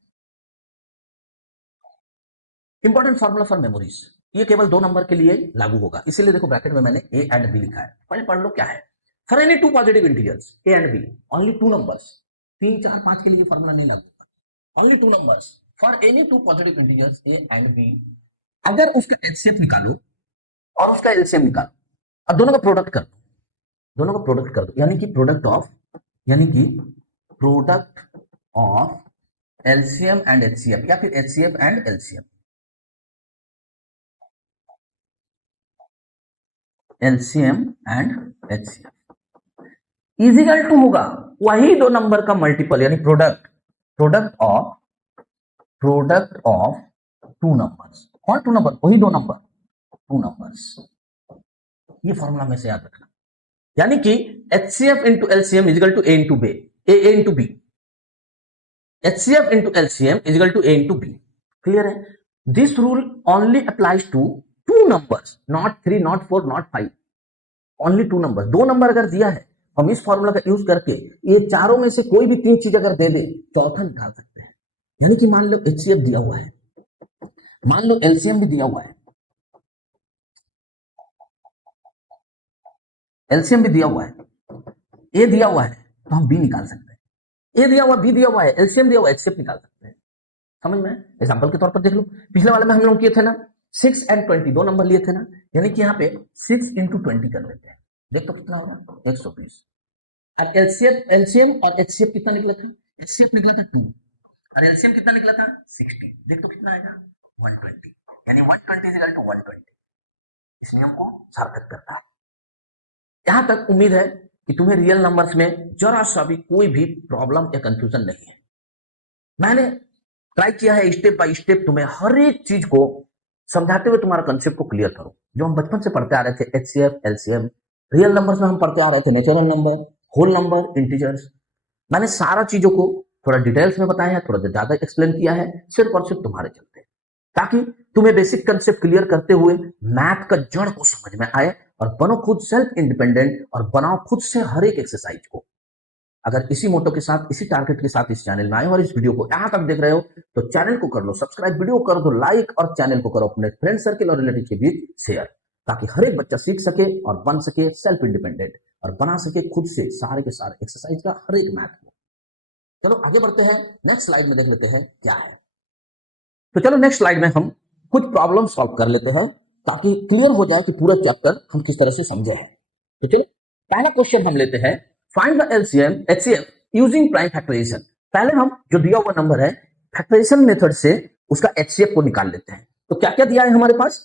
इंपॉर्टेंट फॉर्मूला फॉर मेमोरीज, ये केवल 2 नंबर के लिए लागू होगा, इसीलिए देखो ब्रैकेट में मैंने ए एंड बी लिखा है, पहले पढ़ लो क्या है। For any 2 positive integers a and b, only 2 numbers, 3 4 5 के लिए फॉर्मूला नहीं लागू, only 2 numbers for any 2 positive integers a and b, अगर उसका एचसीएफ निकालो और उसका एलसीएम निकालो और दोनों का प्रोडक्ट कर दो, दोनों का प्रोडक्ट कर दो, यानी कि product of LCM and HCF, या फिर HCF and LCM, LCM and HCF is equal to होगा वही 2 नंबर का मल्टीपल, यानी प्रोडक्ट ऑफ 2 नंबर्स, कौन 2 नंबर, वही 2 नंबर 2 नंबर्स, ये फॉर्मूला में से याद रखना, यानी कि HCF into LCM equal to A into B, A into B, HCF into LCM equal to A into B. Clear है, this rule only applies to 2 numbers, not 3 not 4 not 5, only 2 number, 2 number अगर दिया है हम इस formula का use करके ये चारों में से कोई भी 3 चीज अगर दे दे चौथा निकाल सकते हैं, यानी कि मान लो HCF दिया हुआ है, मान लो एलसीएम भी दिया हुआ है, एलसीएम भी दिया हुआ है, ए दिया हुआ है, तो हम बी निकाल सकते हैं, ए दिया हुआ, बी दिया हुआ है, एलसीएम दिया हुआ है, एचसीएफ निकाल सकते हैं। समझ में, एग्जांपल के तौर पर देख लो, पिछले वाले में हम लोग किए थे ना 6 एंड 20, 2 नंबर लिए थे ना, यानी कि यहाँ पे 6 इंटू 20 कर लेते हैं, देख तो कितना होगा 120, अब एलसीएम और एचसीएफ कितना निकला था, एचसीएफ निकला था 2 और एलसीएम कितना निकला था 60, देख तो कितना आएगा 120, यानी 120 इज इक्वल टू 120, इस नियम को सार्थक करता है। यहां तक उम्मीद है कि तुम्हें रियल नंबर्स में जरा सा भी कोई भी प्रॉब्लम या कंफ्यूजन नहीं है। मैंने ट्राई किया है स्टेप बाय स्टेप तुम्हें हर एक चीज को समझाते हुए तुम्हारा कंसेप्ट को क्लियर करो, जो हम बचपन से पढ़ते आ रहे थे, एचसीएफ एलसीएम, रियल नंबर्स में हम पढ़ते आ रहे थे natural number, whole number, integers, मैंने सारा चीजों को थोड़ा डिटेल्स में बताया है, थोड़ा ज्यादा एक्सप्लेन किया है, सिर्फ और सिर्फ तुम्हारे चलते, ताकि तुम्हें बेसिक कंसेप्ट क्लियर करते हुए मैथ का जड़ को समझ में आए और बनो खुद सेल्फ इंडिपेंडेंट और बनाओ खुद से हर एक एक्सरसाइज को। अगर इसी मोटो के साथ, इसी टारगेट के साथ इस चैनल में आए और इस वीडियो को यहां तक देख रहे हो तो चैनल को कर लो सब्सक्राइब, वीडियो कर दो लाइक और चैनल को करो अपने फ्रेंड सर्कल और रिलेटिव के बीच शेयर, ताकि हर एक बच्चा सीख सके और बन सके सेल्फ इंडिपेंडेंट और बना सके खुद से सारे के सारे एक्सरसाइज का हर एक मैथ को। चलो आगे बढ़ते हैं, नेक्स्ट स्लाइड में देख लेते हैं क्या है। तो चलो नेक्स्ट स्लाइड में हम कुछ प्रॉब्लम सॉल्व कर लेते हैं ताकि क्लियर हो जाए कि पूरा चैप्टर हम किस तरह से समझे हैं। तो चलो पहला क्वेश्चन हम लेते हैं, find the LCM HCF using prime factorisation. पहले हम जो दिया हुआ नंबर है फैक्टराइजेशन मेथड से उसका एचसीएफ को निकाल लेते हैं। तो क्या क्या दिया है हमारे पास,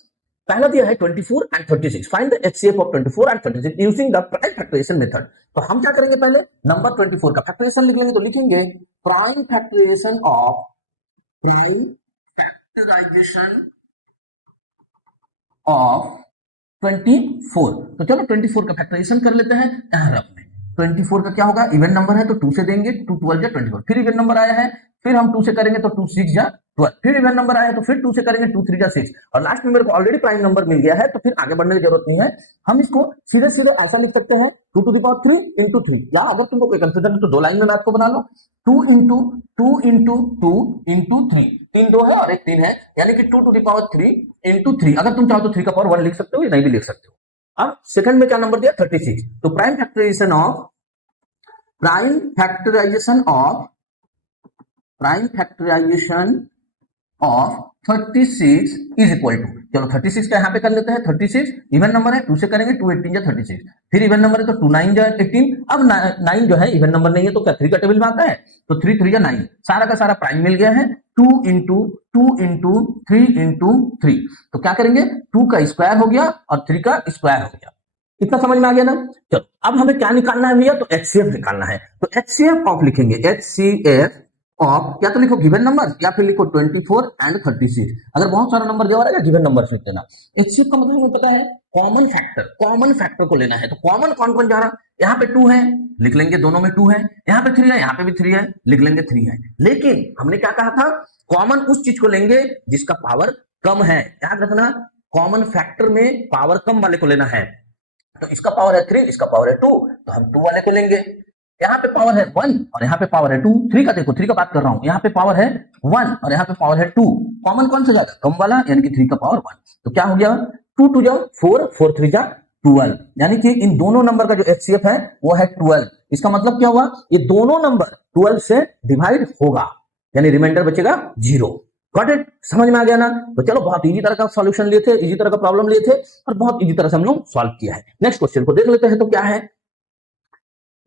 पहला दिया है 24 and 36, find the HCF of 24 and 36 using the prime factorisation method. तो हम क्या करेंगे, पहले नंबर 24 का फैक्टराइजेशन लिख लेंगे, तो लिखेंगे प्राइम फैक्टराइजेशन ऑफ ऑफ 24। तो चलो 24 का फैक्टराइजेशन कर लेते हैं। यहां रख में 24 का क्या होगा, इवन नंबर है तो 2 से देंगे, 2 12 जा 24, फिर इवन नंबर आया है, फिर हम 2 से करेंगे तो 2 6 जा 12, फिर इवन नंबर आया तो फिर 2 से करेंगे 2 3 जा 6, और लास्ट में मेरे को ऑलरेडी प्राइम नंबर मिल गया है तो फिर आगे बढ़ने की जरूरत नहीं है। हम इसको सीधे सीधे ऐसा लिख सकते हैं 2 to the power 3 into 3, या अगर तुमको कोई कंफ्यूजन है तो 2 लाइन में मैथ को बना लो। 2 तीन दो है और एक तीन है, यानी कि 2⁻³ अगर तुम चाहो तो 3 का पावर 1 लिख सकते हो या नहीं भी लिख सकते हो। अब सेकंड में क्या नंबर दिया 36, तो prime factorisation of 36 is equal to, चलो 36 का यहाँ पे कर लेते हैं। 36 इवन नंबर है, 2 से करेंगे, 2 18 जा 36, फिर इवन नंबर है तो 2 9 जा 18। अब 9 जो है इवन नंबर नहीं है तो क्या 3 का टेबल में आता है, तो 3 3 जा 9, सारा का सारा प्राइम मिल गया है। 2 इंटू 3 इंटू 3, तो क्या करेंगे 2 का स्क्वायर हो गया और 3 का स्क्वायर हो गया। इतना समझ में आ गया ना। चलो अब हमें क्या निकालना है भैया, तो HCF निकालना है। तो HCF ऑफ लिखेंगे, HCF ऑफ या तो लिखो गिवन नंबर या फिर लिखो 24 एंड 36। अगर बहुत सारा नंबर दिया रहेगा गिवन नंबर लिख देना। HCF का मतलब हमें पता है कॉमन फैक्टर को लेना है। तो कॉमन कौन कौन जा रहा, यहाँ पे 2 है लिख लेंगे, दोनों में 2 है, यहाँ पे 3 है, यहाँ पे भी 3 है, लिख लेंगे 3 है। लेकिन हमने क्या कहा था, कॉमन उस चीज को लेंगे जिसका पावर कम है। याद रखना, कॉमन फैक्टर में पावर कम वाले को लेना है। तो इसका पावर है 3, इसका पावर है 2, तो हम 2 वाले को लेंगे। यहाँ पे पावर है 1 और यहाँ पे पावर है 2। 3 का देखो, 3 का बात कर रहा हूं, यहाँ पे पावर है 1 और यहाँ पे पावर है 2। कॉमन कौन सा जाएगा, कम वाला, यानी कि 3 का पावर 1। तो क्या हो गया 2 2 जा 4, 4 3 जा 12, यानी कि इन दोनों नंबर का जो HCF है वो है 12। इसका मतलब क्या हुआ, ये दोनों नंबर 12 से डिवाइड होगा, यानी रिमाइंडर बचेगा 0। गॉट इट, समझ में आ गया ना। तो चलो बहुत इजी तरह का सॉल्यूशन लिए थे, इजी तरह का प्रॉब्लम लिए थे और बहुत इजी तरह से हम लोग सॉल्व किया है। नेक्स्ट क्वेश्चन को देख लेते हैं। तो क्या है,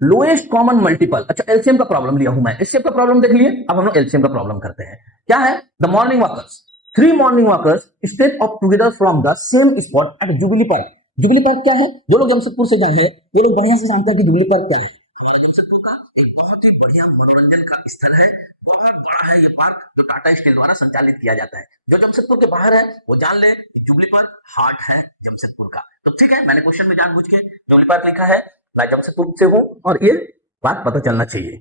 लोएस्ट कॉमन मल्टीपल। अच्छा, एलसीएम का प्रॉब्लम लिया हूं मैं, एचसीएफ का प्रॉब्लम देख लिए, अब हम लोग एलसीएम का प्रॉब्लम करते हैं। क्या है, the morning walkers, 3 morning walkers step up together from the same spot at Jubilee Park. Jubilee Park क्या है, जो लोग जमशेदपुर से जाए हैं ये लोग बढ़िया से जानते हैं कि जुबली पार्क क्या है। हमारा जमशेदपुर का एक बहुत ही बढ़िया मनोरंजन का स्थल है, बहुत बड़ा है ये पार्क, जो टाटा स्टील द्वारा संचालित किया जाता है। जो जमशेदपुर के बाहर है वो जान ले कि जुबली पार्क हार्ट है जमशेदपुर का। तो ठीक है, मैंने क्वेश्चन में जानबूझ के जुबली पार्क लिखा है, मैं जमशेदपुर से हूं और ये बात पता चलना चाहिए।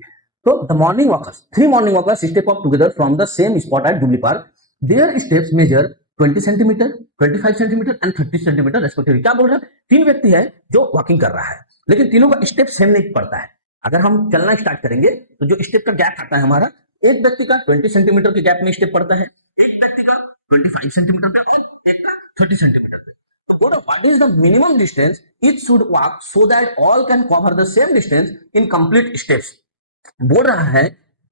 तो the morning walkers, 3 morning walkers step up together from the same spot at Jubilee Park. Their steps measure 20 centimetre, 25 centimetre and 30 centimetre respectively. क्या बोल रहा है, 3 व्यक्ति है जो वॉकिंग कर रहा है, लेकिन तीनों का स्टेप सेम नहीं पड़ता है। अगर हम चलना स्टार्ट करेंगे तो जो स्टेप का गैप आता है हमारा, एक व्यक्ति का 20 सेंटीमीटर के गैप में स्टेप पड़ता है, एक व्यक्ति का 25 सेंटीमीटर पे और एक का 30 सेंटीमीटर पे। तो बोलो what is the minimum distance it should walk so that all can cover the same distance in complete steps. बोल रहा है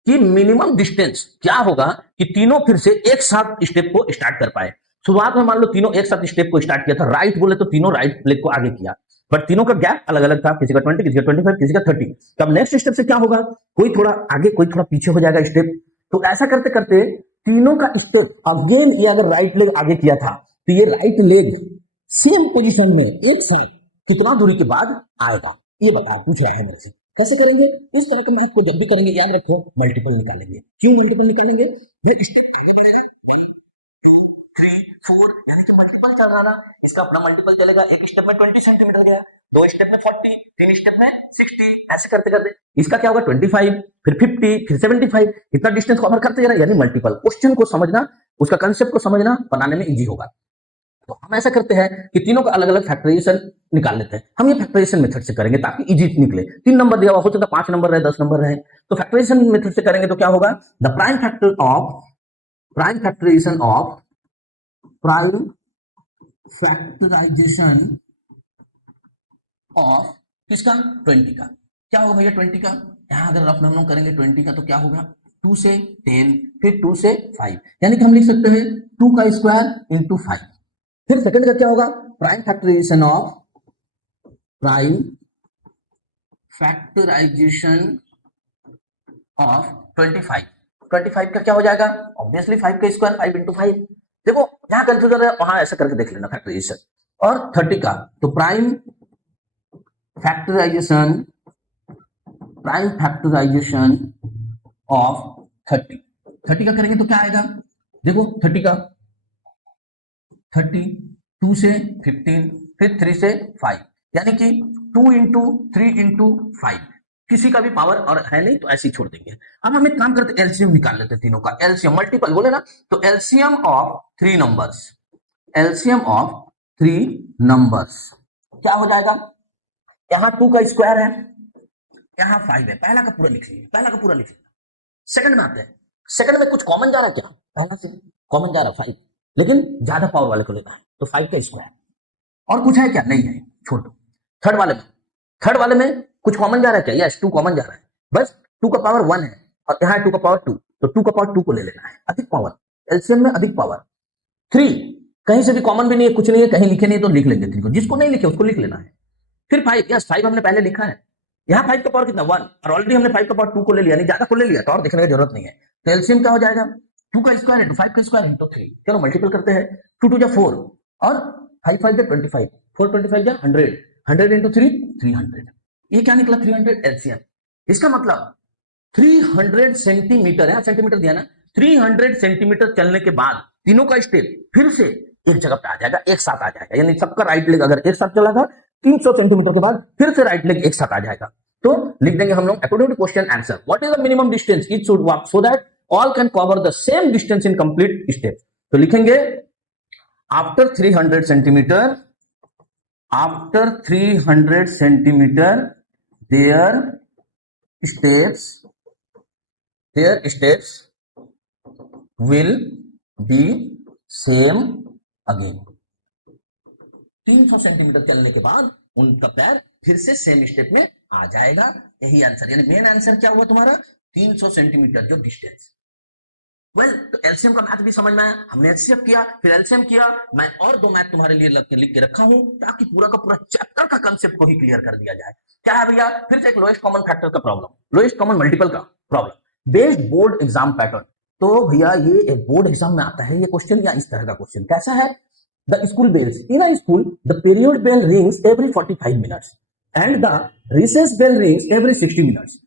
कि मिनिमम डिस्टेंस क्या होगा कि तीनों फिर से एक साथ स्टेप को स्टार्ट कर पाए। शुरुआत में मान लो तीनों एक साथ स्टेप को स्टार्ट किया था, राइट बोले तो तीनों राइट लेग को आगे किया, बट तीनों का गैप अलग अलग था, किसी का 20, किसी का 25, किसी का 30। तब नेक्स्ट स्टेप से क्या होगा, कोई थोड़ा आगे कोई थोड़ा पीछे हो जाएगा स्टेप। तो ऐसा करते करते तीनों का स्टेप अगेन, ये अगर राइट लेग आगे किया था तो ये राइट लेग सेम पोजीशन में एक साथ कितना दूरी के बाद आएगा, ये बताओ, पूछ रहा है मेरे से। कैसे करेंगे, इस तरह के मैथ को जब भी करेंगे याद रखो मल्टीपल निकालेंगे। क्यों मल्टीपल निकालेंगे, स्टेप 3 4 यानी कि मल्टीपल चल रहा था, इसका अपना मल्टीपल चलेगा। एक स्टेप में 20 सेंटीमीटर गया, 2 स्टेप में 40, 3 स्टेप में 60, ऐसे करते करते इसका क्या होगा 25, फिर 50, फिर 75, इतना डिस्टेंस कवर करते जा रहा है, यानी मल्टीपल। क्वेश्चन को समझना, उसका कंसेप्ट को समझना, बनाने में इजी होगा। तो हम ऐसा करते हैं कि तीनों का अलग अलग फैक्टराइजेशन निकाल लेते हैं। हम ये फैक्टराइजेशन मेथड से करेंगे ताकि इजी निकले। 3 नंबर दिया हुआ, हो सकता है 5 नंबर रहे, 10 नंबर रहे, तो फैक्टराइजेशन मेथड से करेंगे तो क्या होगा, द प्राइम फैक्टराइजेशन ऑफ किसका, 20 का। क्या होगा भैया 20 का, यहां अगर रफ नंबर करेंगे 20 का तो क्या होगा 2 से 10, फिर 2 से 5, यानी कि हम लिख सकते हैं 2 का स्क्वायर इंटू 5। फिर सेकंड का क्या होगा, प्राइम फैक्टराइजेशन ऑफ 25। 25 का क्या हो जाएगा, ऑब्वियसली 5 का स्क्वायर 5 इंटू 5। देखो जहां कंफ्यूजन है वहां ऐसा करके देख लेना फैक्टराइजेशन। और 30 का, तो प्राइम फैक्टराइजेशन ऑफ 30। 30 का करेंगे तो क्या आएगा, देखो 30 का 30, 2 से 15, फिर 3 से 5, यानी कि 2 इंटू 3 इंटू 5। किसी का भी पावर और है नहीं तो ऐसे ही छोड़ देंगे। अब हम एक काम करते, एलसीएम निकाल लेते तीनों का। एलसीएम मल्टीपल बोले ना, तो एलसीएम ऑफ 3 नंबर्स, क्या हो जाएगा, यहां 2 का स्क्वायर है, यहां 5 है, पहला का पूरा लिख लीजिए, सेकंड में आते हैं। सेकंड में कुछ कॉमन जा रहा है क्या? पहला से कॉमन जा रहा है 5, लेकिन ज्यादा पावर वाले को लेना है तो 5 का स्क्वायर। और कुछ है क्या? नहीं है, छोड़ दो। थर्ड वाले में कुछ कॉमन जा रहा है क्या? यस, 2 कॉमन जा रहा है, बस 2 का पावर 1 है और यहाँ 2 का पावर 2, तो 2 का पावर 2 को ले लेना है, अधिक पावर, एलसीएम में अधिक पावर। 3 कहीं से भी कॉमन भी नहीं है, कुछ नहीं है, कहीं लिखे नहीं तो लिख लेंगे 3 को, जिसको नहीं लिखे उसको लिख लेना है। फिर 5, यस 5 हमने पहले लिखा है, यहाँ 5 का पावर कितना 1, और ऑलरेडी हमने 5 का पावर 2 को ले लिया, नहीं ज्यादा को ले लिया तो और देखने की जरूरत नहीं है। तो एलसीएम क्या हो जाएगा? 2 का स्क्वायर इंटू 5 का स्क्वायर इंटू 3। चलो मल्टीपल करते हैं, 2 2 जा 4 और 5 5 जा 25, 4 25 जा 100, 100 इंटू 3 300। ये क्या निकला? 300 एलसीएम। इसका मतलब 300 सेंटीमीटर है, सेंटीमीटर दिया ना, 300 सेंटीमीटर चलने के बाद तीनों का स्टेप फिर से एक जगह पे आ जाएगा, एक साथ आ जाएगा, यानी सबका राइट लेग अगर एक साथ चला था 300 सेंटीमीटर के बाद फिर से राइट लेग एक साथ आ जाएगा। तो लिख देंगे हम लोग according to question answer, what is the minimum distance it should walk so that all can cover the same distance in complete step. तो लिखेंगे after 300 centimetre, after 300 centimetre their steps will be same again। 300 centimetre चलने के बाद उनका पैर फिर से same step में आ जाएगा। यही आंसर, यानी मेन आंसर क्या हुआ तुम्हारा? 300 सेंटीमीटर जो डिस्टेंस। वेल, तो एलसीएम का मैथ भी समझ में आया, हमने एचसीएफ किया, फिर एलसीएम किया। मैं और 2 मैथ तुम्हारे लिए लिख के रखा हूं ताकि पूरा का पूरा चैप्टर का कंसेप्ट को ही क्लियर कर दिया जाए। क्या है भैया? फिर से एक लोएस्ट कॉमन फैक्टर का प्रॉब्लम, लोएस्ट कॉमन मल्टीपल का problem based board exam pattern. तो भैया ये एक बोर्ड एग्जाम में आता है ये क्वेश्चन, या इस तरह का क्वेश्चन कैसा है? The school bells in a school, the period bell rings every 45 minutes and the recess bell rings every 60 minutes.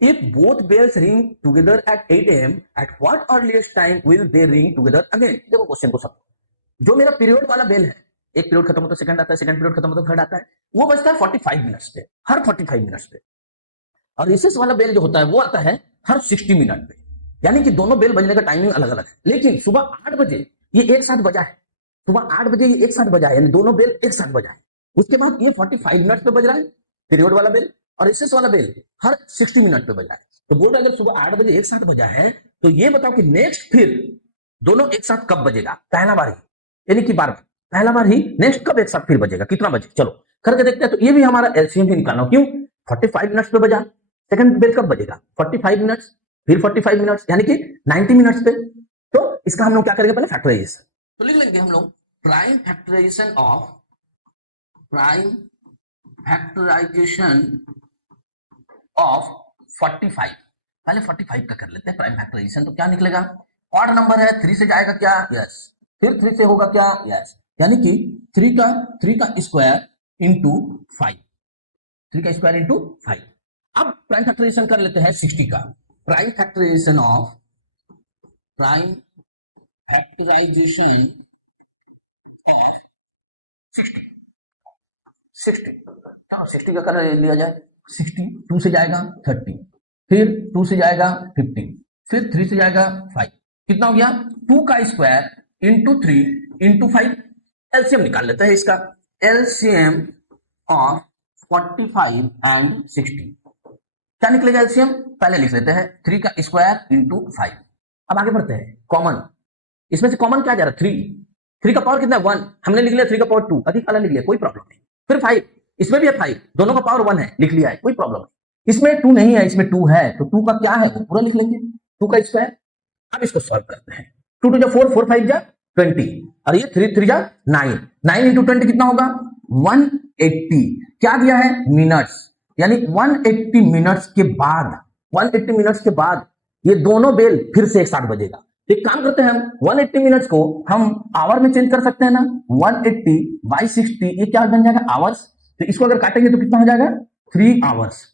If both bells ring together at 8 a.m., at what earliest time will they ring together again? देखो question को सब, जो मेरा period वाला bell है, एक period खत्म होता है सेकंड आता है, सेकंड पीरियड खत्म होता है थर्ड आता है, वो बजता है 45 मिनट्स पे, हर 45 मिनट्स पे। और रिसेस वाला बेल जो होता है वो आता है हर 60 मिनट पे, यानी कि दोनों बेल बजने का टाइमिंग अलग अलग है। लेकिन सुबह 8 बजे ये एक साथ बजा है, सुबह 8 बजे ये एक साथ बजा है, यानी दोनों बेल एक साथ बजा है। उसके बाद ये 45 मिनट पे बज रहा है पीरियड वाला बेल, और रिसेस वाला बेल हर 60 मिनट पे बजा है। तो बोल रहे अगर सुबह 8 बजे एक साथ बजा है तो ये बताओ कि नेक्स्ट फिर दोनों एक साथ कब बजेगा? पहला बार ही, यानी कि बार पहला बार ही, नेक्स्ट कब एक साथ फिर बजेगा, कितना बजे? चलो करके देखते हैं। तो ये भी हमारा एलसीएम ही निकालना, क्यों? 45 मिनट्स पे बजा, सेकंड बेल कब बजेगा? 45 मिनट्स, फिर 45 मिनट्स, यानी कि 90 मिनट्स पे। तो इसका हम लोग क्या करेंगे? पहले फैक्टराइजेशन तो लिख लेंगे हम लोग, प्राइम फैक्टराइजेशन ऑफ 45। पहले 45 का कर लेते हैं प्राइम फैक्टराइजेशन। तो क्या निकलेगा? ऑड नंबर है, 3 से जाएगा क्या? यस। फिर 3 से होगा क्या? यस। यानी कि 3 का स्क्वायर इंटू 5, 3 का स्क्वायर इंटू 5। अब प्राइम फैक्टराइजेशन कर लेते हैं 60 का। प्राइम फैक्टराइजेशन ऑफ 60 60 का कर लिया जाए, 60 2 से जाएगा 30, फिर 2 से जाएगा 15, फिर 3 से जाएगा 5, कितना हो गया? 2 का स्क्वायर इंटू 3 इंटू 5। एलसीएम निकाल लेते हैं इसका, एलसीएम ऑफ 45 एंड 60 क्या निकलेगा? एलसीएम पहले लिख लेते हैं 3 का स्क्वायर इंटू 5। अब आगे बढ़ते हैं, कॉमन, इसमें से कॉमन क्या जा रहा है? 3 का पावर कितना है? 1, हमने लिख लिया 3 का पावर 2, अधिक वाला लिख लिया, कोई प्रॉब्लम नहीं। फिर 5, इसमें भी है 5, दोनों का पावर 1 है, लिख लिया है, कोई प्रॉब्लम नहीं। इसमें 2 नहीं है, इसमें 2 है, तो 2 का क्या है वो पूरा लिख लेंगे, 2 का स्क्वायर। अब इसको सॉल्व करते हैं, 2 2 जा 4, 4 5 जा 20, और ये 3 3 जा 9, 9 इंटू 20 कितना होगा? 180। क्या दिया है? मिनट्स, यानी 180 मिनट्स के बाद, 180 मिनट्स के बाद ये दोनों बेल फिर से एक साथ बजेगा। एक काम करते हैं, हम 180 मिनट्स को हम आवर में चेंज कर सकते हैं ना, 180 बाई 60, ये क्या बन जाएगा? आवर्स। तो इसको अगर काटेंगे तो कितना हो जाएगा? 3 आवर्स।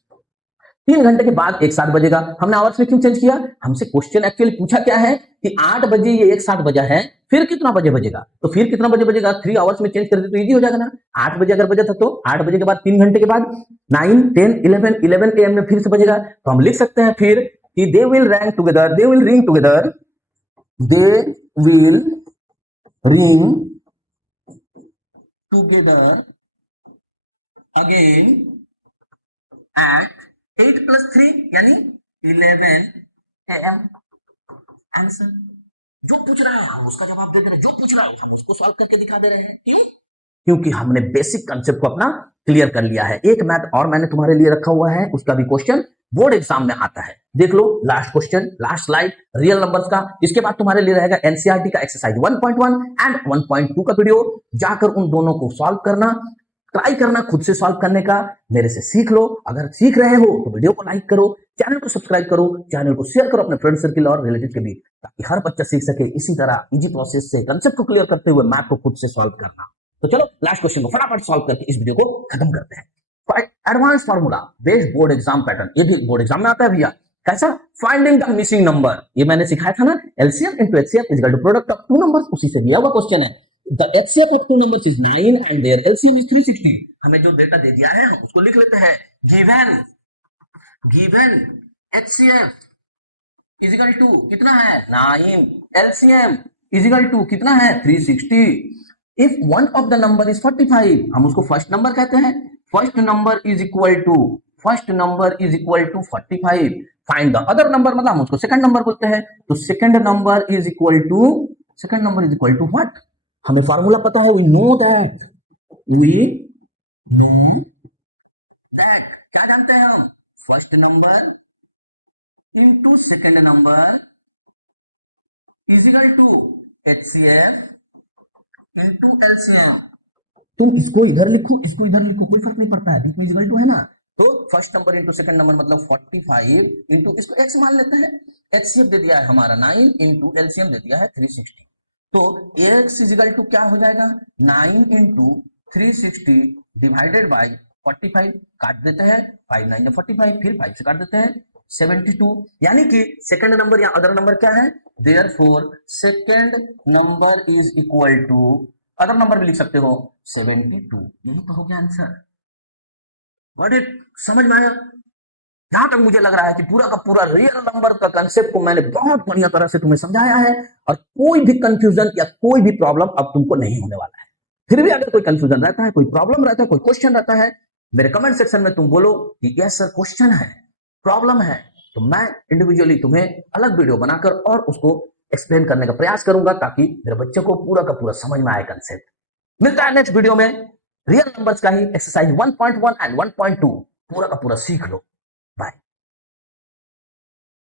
3 घंटे के बाद एक साथ बजेगा। हमने आवर्स में क्यों चेंज किया? हमसे क्वेश्चन एक्चुअली पूछा क्या है कि 8 बजे ये एक साथ बजा है, फिर कितना बजे बजेगा? तो फिर कितना बजे बजेगा? 3 आवर्स में चेंज कर दे तो इजी हो जाएगा ना। 8 बजे अगर बजा था तो 8 बजे के बाद 3 घंटे के बाद 9 10 11 11 AM में फिर से बजेगा। तो हम लिख सकते हैं फिर कि they will ring together, they will ring together, they will ring together again at 8 plus 3 यानी 11 SAM आंसर। जो पूछ रहा है हम उसका जवाब दे दे रहे हैं, जो पूछ रहा है हम उसको सॉल्व करके दिखा दे रहे हैं। क्यों? क्योंकि हमने बेसिक कंसेप्ट को अपना क्लियर कर लिया है। एक मैथ और मैंने तुम्हारे लिए रखा हुआ है, उसका भी क्वेश्चन बोर्ड एग्जाम में आता है। देख लो last question, last slide real numbers का। इसके बाद तुम्हारे लिए रहेगा एनसीईआरटी का एक्सरसाइज 1.1 एंड 1.2 का वीडियो। जाकर उन दोनों को सॉल्व करना, ट्राई करना खुद से सॉल्व करने का, मेरे से सीख लो। अगर सीख रहे हो तो वीडियो को लाइक करो, चैनल को सब्सक्राइब करो, चैनल को शेयर करो अपने फ्रेंड सर्किल और रिलेटिव के बीच, ताकि हर बच्चा सीख सके इसी तरह इजी प्रोसेस से कंसेप्ट को क्लियर करते हुए मैथ को खुद से सॉल्व करना। तो चलो लास्ट क्वेश्चन को फटाफट सॉल्व करके इस वीडियो को खत्म करते हैं। Advance formula based board exam pattern, ये भी बोर्ड एग्जाम में आता है भैया। कैसा? फाइंडिंग द मिसिंग नंबर, ये मैंने सिखाया था ना, LCM into HCF is equal to product of two numbers, उसी से दिया हुआ क्वेश्चन है। The HCF of two numbers is 9 and their LCM is 360। हमें जो डेटा दे दिया है हम उसको लिख लेते हैं। Given HCF is equal to कितना है 9, एलसीएम इज इक्वल टू कितना है 360। If one of the number is 45, हम उसको फर्स्ट नंबर कहते हैं। First number is equal to 45। Find the other number, मतलब हम उसको सेकंड नंबर बोलते हैं। तो second number is equal to what? हमें फार्मूला पता है, वी नो दैट क्या जानते हैं हम? First number into second number is equal to HCF into LCM. तुम इसको इधर लिखो, इसको इधर लिखो, कोई फर्क नहीं पड़ता है, बीच में इक्वल टू है ना। तो first number into second number मतलब 45 इनटू इसको x मान लेते हैं। एचसीएफ दे दिया है हमारा 9 इनटू एलसीएम दे दिया है 360। तो x इज इक्वल टू क्या हो जाएगा 9 इनटू 360 डिवाइडेड बाय 45। काट देते हैं, 5 9 45, फिर 5 से काट देते हैं 72। यानी कि सेकंड नंबर या अदर नंबर क्या है? Therefore second number is equal to, other number भी लिख सकते हो 72। यही तो हो गया आंसर। व्हाट इट, समझ में आया? यहां तक मुझे लग रहा है कि पूरा का पूरा रियल नंबर का कंसेप्ट को मैंने बहुत बढ़िया तरह से तुम्हें समझाया है, और कोई भी कंफ्यूजन या कोई भी प्रॉब्लम अब तुमको नहीं होने वाला है। फिर भी अगर कोई कंफ्यूजन रहता है, कोई प्रॉब्लम रहता है, कोई क्वेश्चन रहता है, मेरे कमेंट सेक्शन में तुम बोलो कि यस सर क्वेश्चन है, प्रॉब्लम है, तो मैं इंडिविजुअली तुम्हें अलग वीडियो बनाकर और उसको एक्सप्लेन करने का प्रयास करूंगा, ताकि मेरे बच्चे को पूरा का पूरा समझ में आए कंसेप्ट। मिलता है नेक्स्ट वीडियो में। रियल नंबर्स का ही एक्सरसाइज 1.1 एंड 1.2 पूरा का पूरा सीख लो।